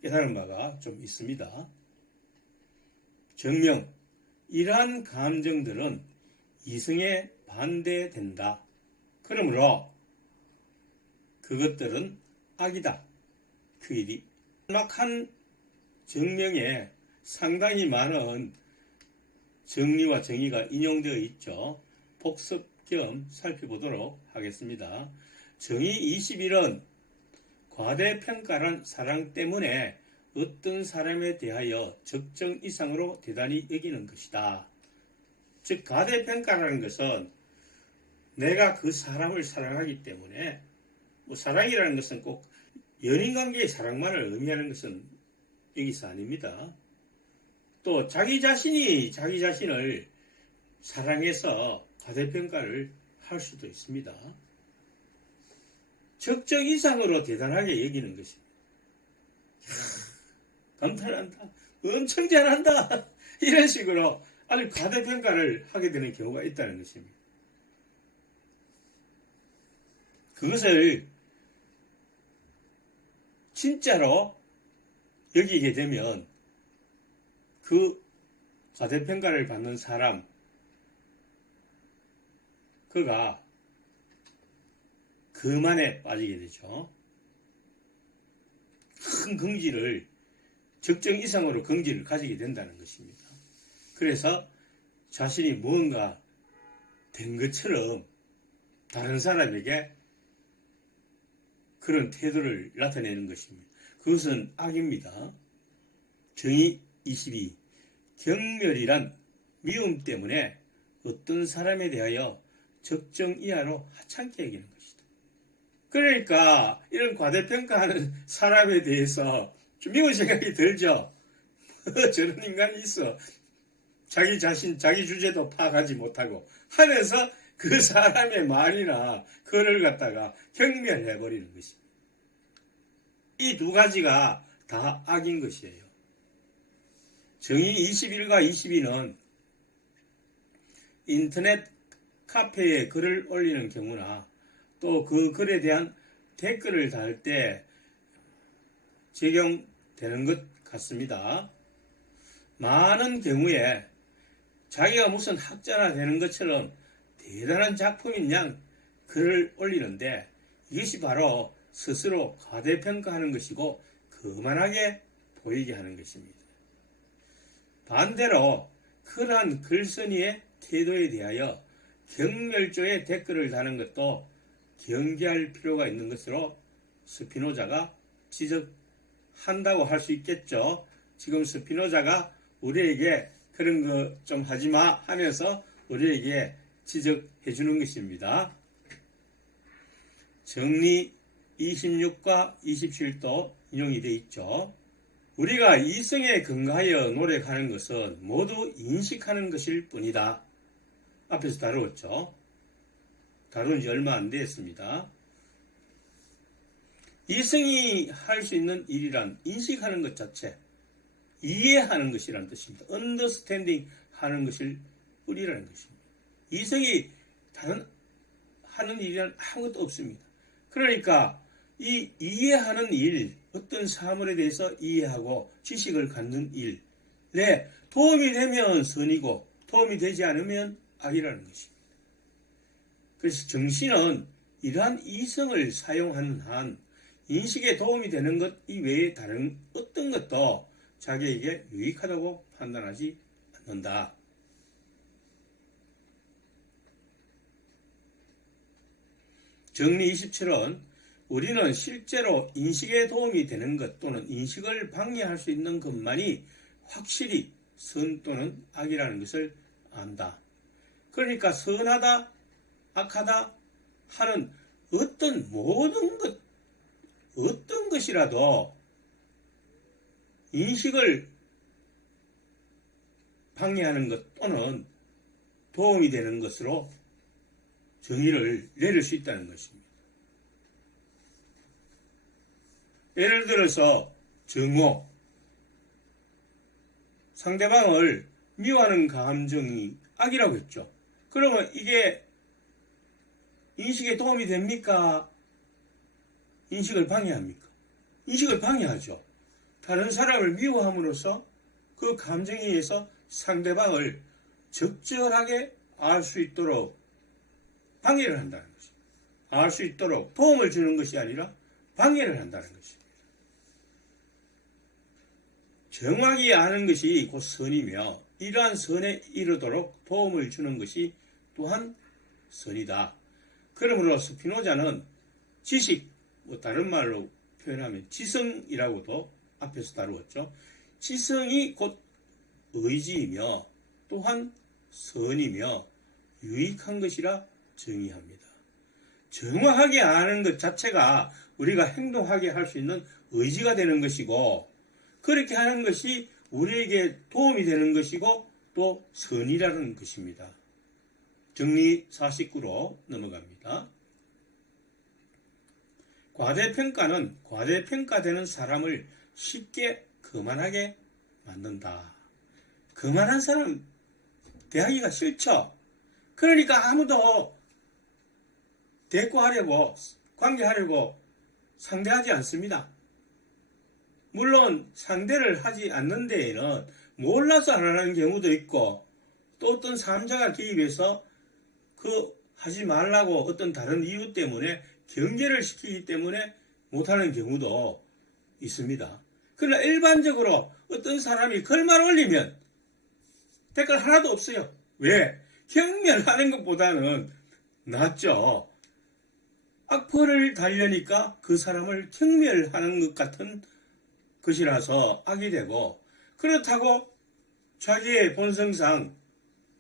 깨달은 바가 좀 있습니다. 정명, 이러한 감정들은 이성에 반대된다. 그러므로 그것들은 악이다. 그 일이 한 정명에 상당히 많은 정리와 정의가 인용되어 있죠. 복습 겸 살펴보도록 하겠습니다. 정의 21은 과대평가란 사랑 때문에 어떤 사람에 대하여 적정 이상으로 대단히 여기는 것이다. 즉 과대평가라는 것은 내가 그 사람을 사랑하기 때문에, 뭐 사랑이라는 것은 꼭 연인관계의 사랑만을 의미하는 것은 여기서 아닙니다. 또 자기 자신이 자기 자신을 사랑해서 과대평가를 할 수도 있습니다. 적정 이상으로 대단하게 여기는 것입니다. 감탄한다, 엄청 잘한다, 이런 식으로 아주 과대평가를 하게 되는 경우가 있다는 것입니다. 그것을 진짜로 여기게 되면 그 과대평가를 받는 사람, 그가 그만에 빠지게 되죠. 큰 긍지를, 적정 이상으로 긍지를 가지게 된다는 것입니다. 그래서 자신이 무언가 된 것처럼 다른 사람에게 그런 태도를 나타내는 것입니다. 그것은 악입니다. 정의 22. 경멸이란 미움 때문에 어떤 사람에 대하여 적정 이하로 하찮게 여기는 것이다. 그러니까 이런 과대평가하는 사람에 대해서 좀 미운 생각이 들죠. 저런 인간이 있어. 자기 자신, 자기 주제도 파악하지 못하고 하면서 그 사람의 말이나 글을 갖다가 경멸해버리는 것입니다. 이 두 가지가 다 악인 것이에요. 정의 21과 22는 인터넷 카페에 글을 올리는 경우나 또 그 글에 대한 댓글을 달 때 적용되는 것 같습니다. 많은 경우에 자기가 무슨 학자나 되는 것처럼 대단한 작품인 양 글을 올리는데 이것이 바로 스스로 과대평가하는 것이고 거만하게 보이게 하는 것입니다. 반대로 그러한 글쓴이의 태도에 대하여 경멸조의 댓글을 다는 것도 경계할 필요가 있는 것으로 스피노자가 지적한다고 할 수 있겠죠. 지금 스피노자가 우리에게 그런 거 좀 하지마 하면서 우리에게 지적해 주는 것입니다. 정리 26과 27도 인용이 되어 있죠. 우리가 이성에 근거하여 노력하는 것은 모두 인식하는 것일 뿐이다. 앞에서 다루었죠. 다룬 지 얼마 안 됐습니다. 이성이 할 수 있는 일이란 인식하는 것 자체, 이해하는 것이라는 뜻입니다. understanding 하는 것일 뿐이라는 것입니다. 이성이 다른 하는 일이란 아무것도 없습니다. 그러니까 이 이해하는 일, 어떤 사물에 대해서 이해하고 지식을 갖는 일에 도움이 되면 선이고 도움이 되지 않으면 악이라는 것입니다. 그래서 정신은 이러한 이성을 사용하는 한 인식에 도움이 되는 것 이외에 다른 어떤 것도 자기에게 유익하다고 판단하지 않는다. 정리 27은 우리는 실제로 인식에 도움이 되는 것 또는 인식을 방해할 수 있는 것만이 확실히 선 또는 악이라는 것을 안다. 그러니까 선하다, 악하다 하는 어떤 모든 것, 어떤 것이라도 인식을 방해하는 것 또는 도움이 되는 것으로 정의를 내릴 수 있다는 것입니다. 예를 들어서 정오, 상대방을 미워하는 감정이 악이라고 했죠. 그러면 이게 인식에 도움이 됩니까? 인식을 방해합니까? 인식을 방해하죠. 다른 사람을 미워함으로써 그 감정에 의해서 상대방을 적절하게 알 수 있도록 방해를 한다는 것입니다. 알 수 있도록 도움을 주는 것이 아니라 방해를 한다는 것입니다. 정확히 아는 것이 곧 선이며 이러한 선에 이르도록 도움을 주는 것이 또한 선이다. 그러므로 스피노자는 지식, 다른 말로 표현하면 지성이라고도 앞에서 다루었죠. 지성이 곧 의지이며 또한 선이며 유익한 것이라 정의합니다. 정확하게 아는 것 자체가 우리가 행동하게 할 수 있는 의지가 되는 것이고, 그렇게 하는 것이 우리에게 도움이 되는 것이고 또 선이라는 것입니다. 정리 49로 넘어갑니다. 과대평가는 과대평가되는 사람을 쉽게 거만하게 만든다. 거만한 사람 대하기가 싫죠. 그러니까 아무도 대꾸하려고, 관계하려고 상대하지 않습니다. 물론 상대를 하지 않는 데에는 몰라서 안 하는 경우도 있고, 또 어떤 사람자가 개입해서 하지 말라고 어떤 다른 이유 때문에 경계를 시키기 때문에 못하는 경우도 있습니다. 그러나 일반적으로 어떤 사람이 글만 올리면 댓글 하나도 없어요. 왜? 경멸하는 것보다는 낫죠. 악플을 달려니까 그 사람을 경멸하는 것 같은 것이라서 악이 되고, 그렇다고 자기의 본성상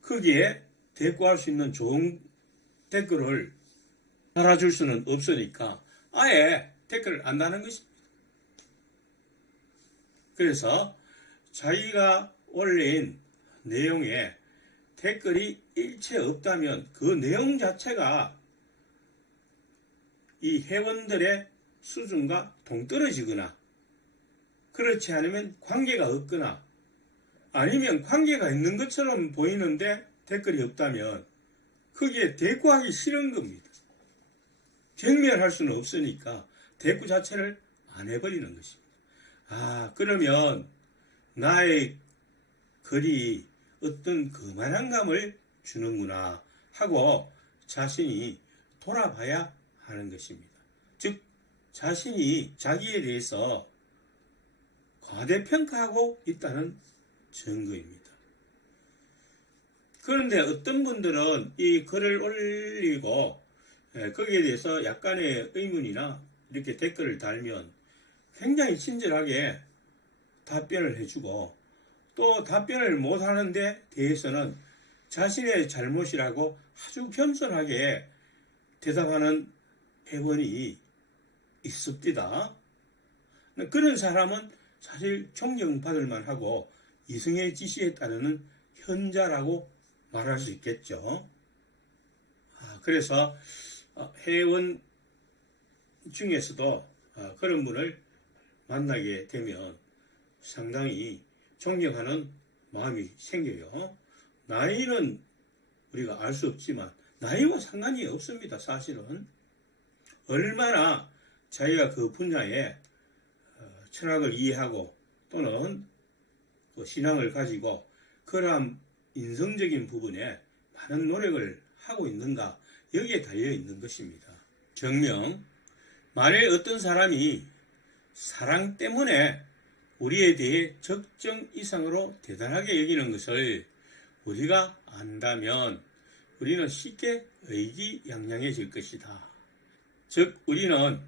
거기에 대꾸할 수 있는 좋은 댓글을 달아줄 수는 없으니까 아예 댓글을 안 다는 것입니다. 그래서 자기가 올린 내용에 댓글이 일체 없다면 그 내용 자체가 이 회원들의 수준과 동떨어지거나, 그렇지 않으면 관계가 없거나, 아니면 관계가 있는 것처럼 보이는데 댓글이 없다면 거기에 대꾸하기 싫은 겁니다. 경멸할 수는 없으니까 대꾸 자체를 안 해버리는 것입니다. 그러면 나의 글이 어떤 거만한 감을 주는구나 하고 자신이 돌아봐야 하는 것입니다. 즉, 자신이 자기에 대해서 과대평가하고 있다는 증거입니다. 그런데 어떤 분들은 이 글을 올리고 거기에 대해서 약간의 의문이나 이렇게 댓글을 달면 굉장히 친절하게 답변을 해주고, 또 답변을 못하는 데 대해서는 자신의 잘못이라고 아주 겸손하게 대답하는 회원이 있습니다. 그런 사람은 사실 존경받을 만하고 이성의 지시에 따르는 현자라고 말할 수 있겠죠. 그래서 회원 중에서도 그런 분을 만나게 되면 상당히 존경하는 마음이 생겨요. 나이는 우리가 알 수 없지만 나이와 상관이 없습니다. 사실은 얼마나 자기가 그 분야에 철학을 이해하고 또는 그 신앙을 가지고 그러한 인성적인 부분에 많은 노력을 하고 있는가, 여기에 달려 있는 것입니다. 정명, 만일 어떤 사람이 사랑 때문에 우리에 대해 적정 이상으로 대단하게 여기는 것을 우리가 안다면 우리는 쉽게 의기양양해질 것이다. 즉, 우리는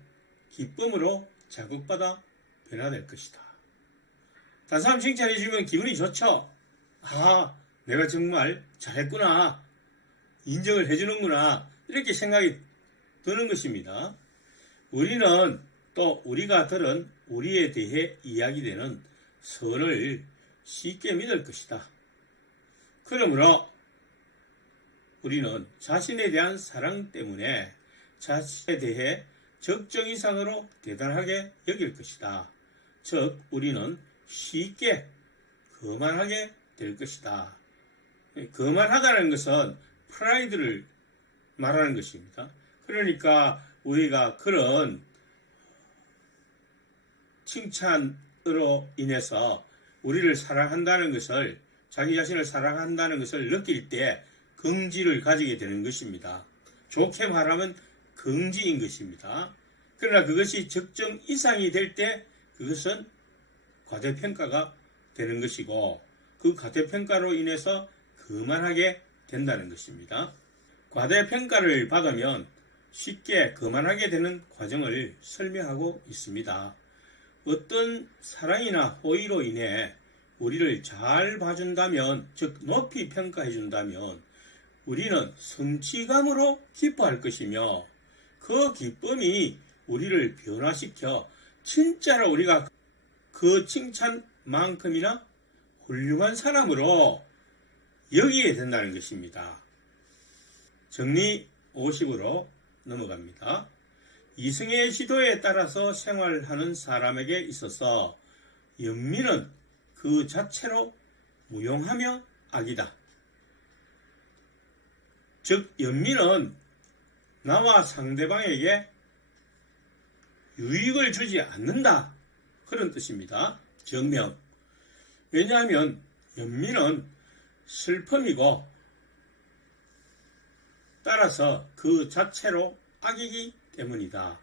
기쁨으로 자극받아 변화될 것이다. 다른 사람 칭찬해주면 기분이 좋죠. 내가 정말 잘했구나, 인정을 해주는구나, 이렇게 생각이 드는 것입니다. 우리는 또 우리가 들은 우리에 대해 이야기되는 설을 쉽게 믿을 것이다. 그러므로 우리는 자신에 대한 사랑 때문에 자신에 대해 적정 이상으로 대단하게 여길 것이다. 즉, 우리는 쉽게 거만하게 될 것이다. 거만하다는 것은 프라이드를 말하는 것입니다. 그러니까 우리가 그런 칭찬으로 인해서 우리를 사랑한다는 것을, 자기 자신을 사랑한다는 것을 느낄 때 긍지를 가지게 되는 것입니다. 좋게 말하면 긍지인 것입니다. 그러나 그것이 적정 이상이 될 때 그것은 과대평가가 되는 것이고, 그 과대평가로 인해서 거만하게 된다는 것입니다. 과대평가를 받으면 쉽게 거만하게 되는 과정을 설명하고 있습니다. 어떤 사랑이나 호의로 인해 우리를 잘 봐준다면, 즉 높이 평가해준다면 우리는 성취감으로 기뻐할 것이며, 그 기쁨이 우리를 변화시켜 진짜로 우리가 그 칭찬만큼이나 훌륭한 사람으로 여기게 된다는 것입니다. 정리 50으로 넘어갑니다. 이승의 지도에 따라서 생활하는 사람에게 있어서 연민은 그 자체로 무용하며 악이다. 즉 연민은 나와 상대방에게 유익을 주지 않는다, 그런 뜻입니다. 정명. 왜냐하면 연민은 슬픔이고 따라서 그 자체로 악이기 때문이다.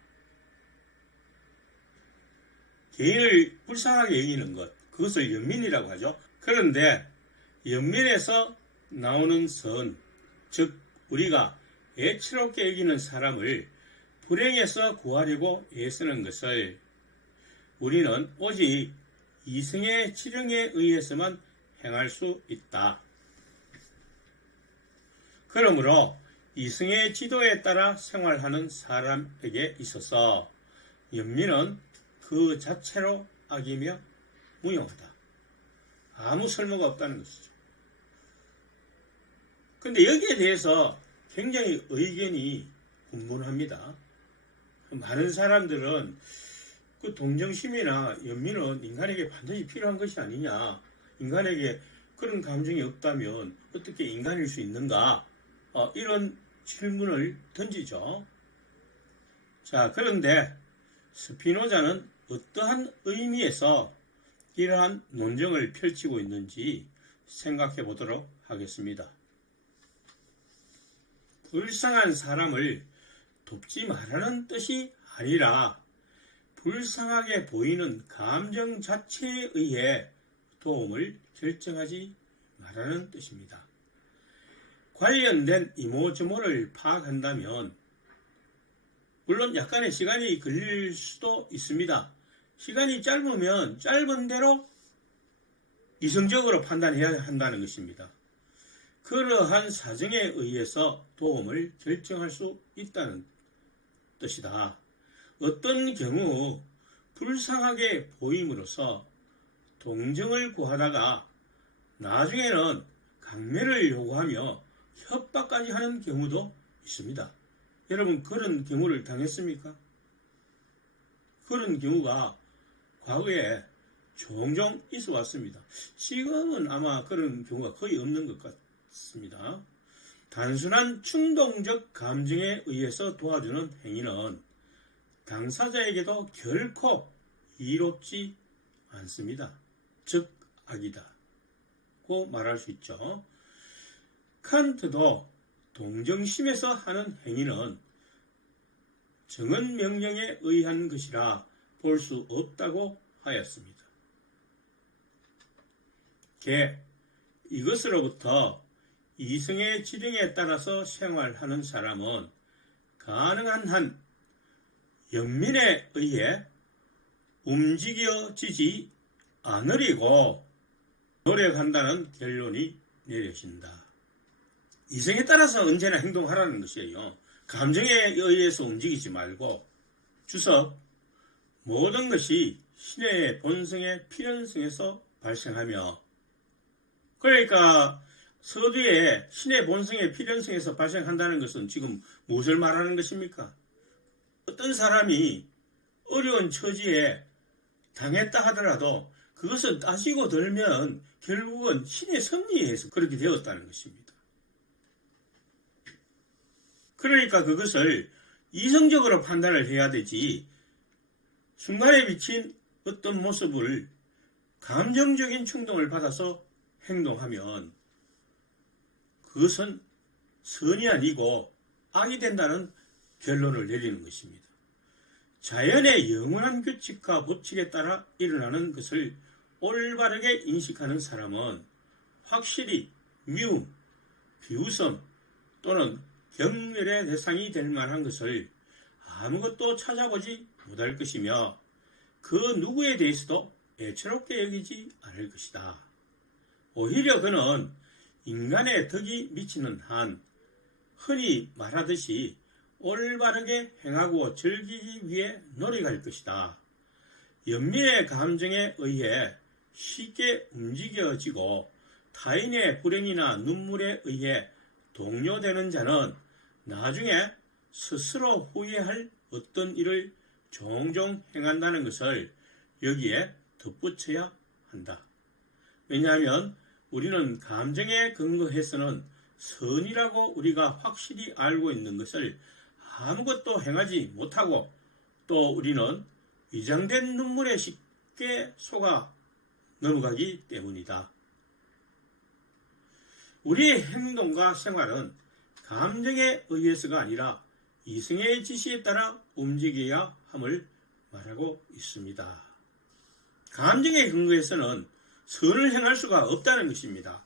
개인을 불쌍하게 여기는 것, 그것을 연민이라고 하죠. 그런데 연민에서 나오는 선, 즉 우리가 애처롭게 여기는 사람을 불행에서 구하려고 애쓰는 것을 우리는 오직 이승의 지령에 의해서만 행할 수 있다. 그러므로 이승의 지도에 따라 생활하는 사람에게 있어서 연민은 그 자체로 악이며 무용하다. 아무 쓸모가 없다는 것이죠. 근데 여기에 대해서 굉장히 의견이 분분합니다. 많은 사람들은 그 동정심이나 연민은 인간에게 반드시 필요한 것이 아니냐, 인간에게 그런 감정이 없다면 어떻게 인간일 수 있는가, 이런 질문을 던지죠. 자, 그런데 스피노자는 어떠한 의미에서 이러한 논쟁을 펼치고 있는지 생각해 보도록 하겠습니다. 불쌍한 사람을 돕지 말라는 뜻이 아니라 불쌍하게 보이는 감정 자체에 의해 도움을 결정하지 말라는 뜻입니다. 관련된 이모저모를 파악한다면 물론 약간의 시간이 걸릴 수도 있습니다. 시간이 짧으면 짧은 대로 이성적으로 판단해야 한다는 것입니다. 그러한 사정에 의해서 도움을 결정할 수 있다는 뜻이다. 어떤 경우 불쌍하게 보임으로써 동정을 구하다가 나중에는 강매를 요구하며 협박까지 하는 경우도 있습니다. 여러분, 그런 경우를 당했습니까? 그런 경우가 과거에 종종 있어 왔습니다. 지금은 아마 그런 경우가 거의 없는 것 같습니다. 단순한 충동적 감정에 의해서 도와주는 행위는 당사자에게도 결코 이롭지 않습니다. 즉 악이다고 말할 수 있죠. 칸트도 동정심에서 하는 행위는 정한 명령에 의한 것이라 볼 수 없다고 하였습니다. 이것으로부터 이성의 지령에 따라서 생활하는 사람은 가능한 한 연민에 의해 움직여지지 않으려고 노력한다는 결론이 내려진다. 이성에 따라서 언제나 행동하라는 것이에요. 감정에 의해서 움직이지 말고. 주석, 모든 것이 신의 본성의 필연성에서 발생하며, 그러니까 서두에 신의 본성의 필연성에서 발생한다는 것은 지금 무엇을 말하는 것입니까? 어떤 사람이 어려운 처지에 당했다 하더라도 그것을 따지고 들면 결국은 신의 섭리에 의해서 그렇게 되었다는 것입니다. 그러니까 그것을 이성적으로 판단을 해야 되지, 순간에 비친 어떤 모습을 감정적인 충동을 받아서 행동하면 그것은 선이 아니고 악이 된다는 결론을 내리는 것입니다. 자연의 영원한 규칙과 법칙에 따라 일어나는 것을 올바르게 인식하는 사람은 확실히 미움, 비웃음 또는 경멸의 대상이 될 만한 것을 아무것도 찾아보지 못할 것이며, 그 누구에 대해서도 애처롭게 여기지 않을 것이다. 오히려 그는 인간의 덕이 미치는 한 흔히 말하듯이 올바르게 행하고 즐기기 위해 노력할 것이다. 연민의 감정에 의해 쉽게 움직여지고 타인의 불행이나 눈물에 의해 동요되는 자는 나중에 스스로 후회할 어떤 일을 종종 행한다는 것을 여기에 덧붙여야 한다. 왜냐하면 우리는 감정에 근거해서는 선이라고 우리가 확실히 알고 있는 것을 아무것도 행하지 못하고 또 우리는 위장된 눈물에 쉽게 속아 넘어가기 때문이다. 우리의 행동과 생활은 감정에 의해서가 아니라 이성의 지시에 따라 움직여야 함을 말하고 있습니다. 감정에 근거해서는 선을 행할 수가 없다는 것입니다.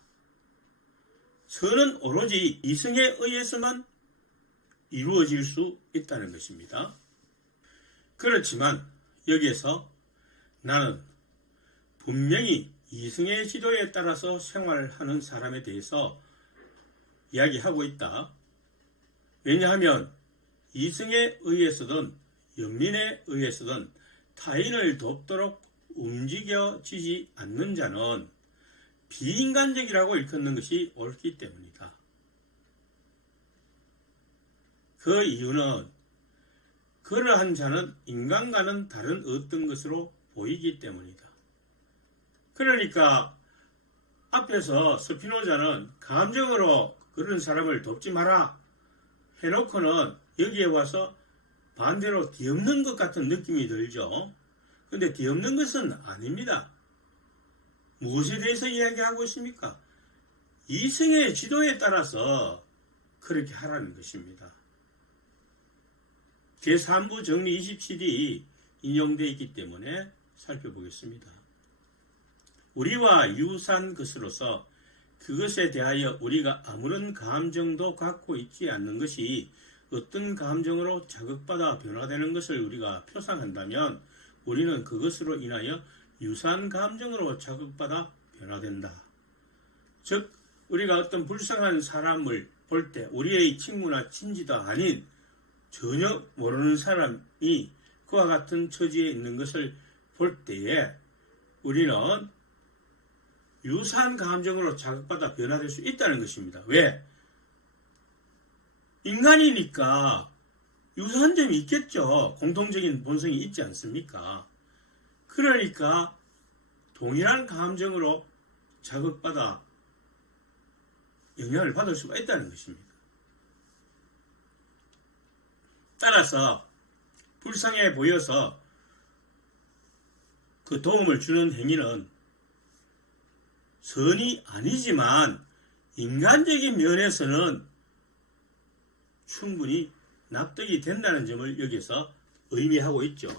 선은 오로지 이성에 의해서만 이루어질 수 있다는 것입니다. 그렇지만 여기에서 나는 분명히 이성의 지도에 따라서 생활하는 사람에 대해서 이야기하고 있다. 왜냐하면 이성에 의해서든 연민에 의해서든 타인을 돕도록 움직여지지 않는 자는 비인간적이라고 일컫는 것이 옳기 때문이다. 그 이유는 그러한 자는 인간과는 다른 어떤 것으로 보이기 때문이다. 그러니까 앞에서 스피노자는 감정으로 그런 사람을 돕지 마라 해놓고는 여기에 와서 반대로 뒤엎는 것 같은 느낌이 들죠. 근데 뒤엎는 것은 아닙니다. 무엇에 대해서 이야기하고 있습니까? 이성의 지도에 따라서 그렇게 하라는 것입니다. 제3부 정리 27이 인용되어 있기 때문에 살펴보겠습니다. 우리와 유사한 것으로서 그것에 대하여 우리가 아무런 감정도 갖고 있지 않는 것이 어떤 감정으로 자극받아 변화되는 것을 우리가 표상한다면 우리는 그것으로 인하여 유사한 감정으로 자극받아 변화된다. 즉 우리가 어떤 불쌍한 사람을 볼 때 우리의 친구나 친지도 아닌 전혀 모르는 사람이 그와 같은 처지에 있는 것을 볼 때에 우리는 유사한 감정으로 자극받아 변화될 수 있다는 것입니다. 왜? 인간이니까 유사한 점이 있겠죠. 공통적인 본성이 있지 않습니까? 그러니까 동일한 감정으로 자극받아 영향을 받을 수가 있다는 것입니다. 따라서 불쌍해 보여서 그 도움을 주는 행위는 선이 아니지만 인간적인 면에서는 충분히 납득이 된다는 점을 여기서 의미하고 있죠.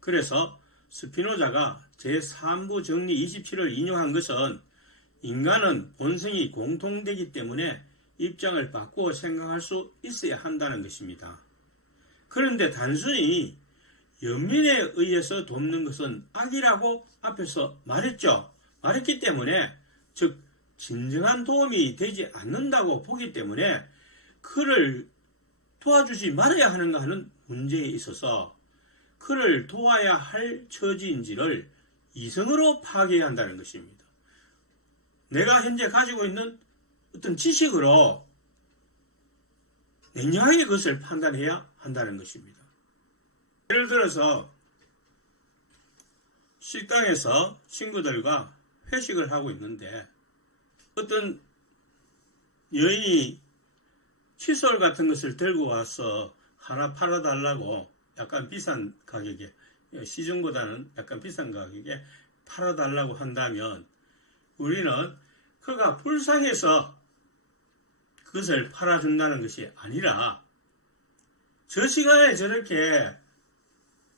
그래서 스피노자가 제3부 정리 27을 인용한 것은 인간은 본성이 공통되기 때문에 입장을 바꾸어 생각할 수 있어야 한다는 것입니다. 그런데 단순히 연민에 의해서 돕는 것은 악이라고 앞에서 말했기 때문에 즉 진정한 도움이 되지 않는다고 보기 때문에 그를 도와주지 말아야 하는가 하는 문제에 있어서 그를 도와야 할 처지인지를 이성으로 파악해야 한다는 것입니다. 내가 현재 가지고 있는 어떤 지식으로 냉정하게 그것을 판단해야 한다는 것입니다. 예를 들어서 식당에서 친구들과 회식을 하고 있는데 어떤 여인이 칫솔 같은 것을 들고 와서 하나 팔아달라고 약간 비싼 가격에, 시중보다는 약간 비싼 가격에 팔아달라고 한다면 우리는 그가 불쌍해서 그것을 팔아준다는 것이 아니라 저 시간에 저렇게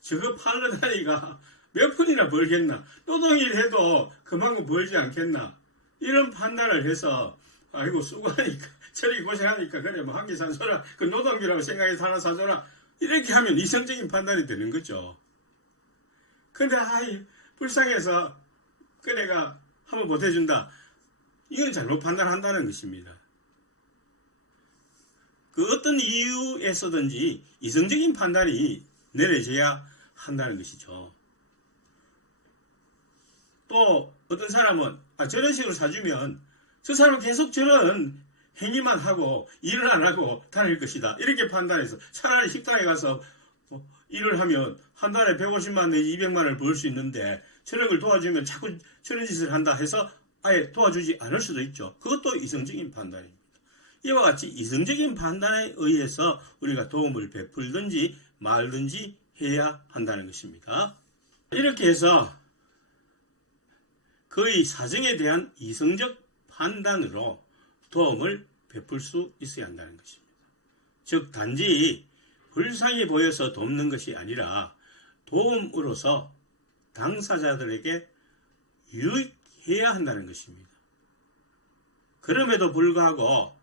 저거 팔러다니가 몇 푼이나 벌겠나, 노동일 해도 그만큼 벌지 않겠나, 이런 판단을 해서 아이고 수고하니까 저리 고생하니까 그래 뭐 한 개 사줘라, 그 노동비라고 생각해서 하나 사줘라, 이렇게 하면 이성적인 판단이 되는 거죠. 근데 불쌍해서 그래가 한번 못해준다. 이건 잘못 판단한다는 것입니다. 그 어떤 이유에서든지 이성적인 판단이 내려져야 한다는 것이죠. 또 어떤 사람은 저런 식으로 사주면 저 사람은 계속 저런 행위만 하고 일을 안 하고 다닐 것이다. 이렇게 판단해서 차라리 식당에 가서 일을 하면 한 달에 150만 내지 200만 원을 벌 수 있는데 저런 걸 도와주면 자꾸 저런 짓을 한다 해서 아예 도와주지 않을 수도 있죠. 그것도 이성적인 판단입니다. 이와 같이 이성적인 판단에 의해서 우리가 도움을 베풀든지 말든지 해야 한다는 것입니다. 이렇게 해서 그의 사정에 대한 이성적 판단으로 도움을 베풀 수 있어야 한다는 것입니다. 즉 단지 불쌍히 보여서 돕는 것이 아니라 도움으로서 당사자들에게 유익해야 한다는 것입니다. 그럼에도 불구하고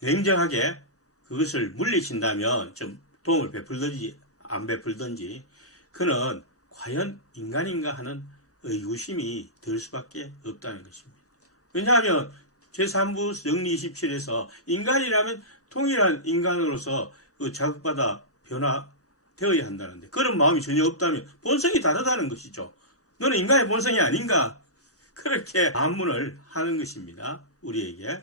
냉정하게 그것을 물리친다면 좀 도움을 베풀든지 안 베풀든지 그는 과연 인간인가 하는 의구심이 들 수밖에 없다는 것입니다. 왜냐하면 제3부 정리 27에서 인간이라면 통일한 인간으로서 자극받아 변화되어야 한다는데 그런 마음이 전혀 없다면 본성이 다르다는 것이죠. 너는 인간의 본성이 아닌가? 그렇게 반문을 하는 것입니다. 우리에게.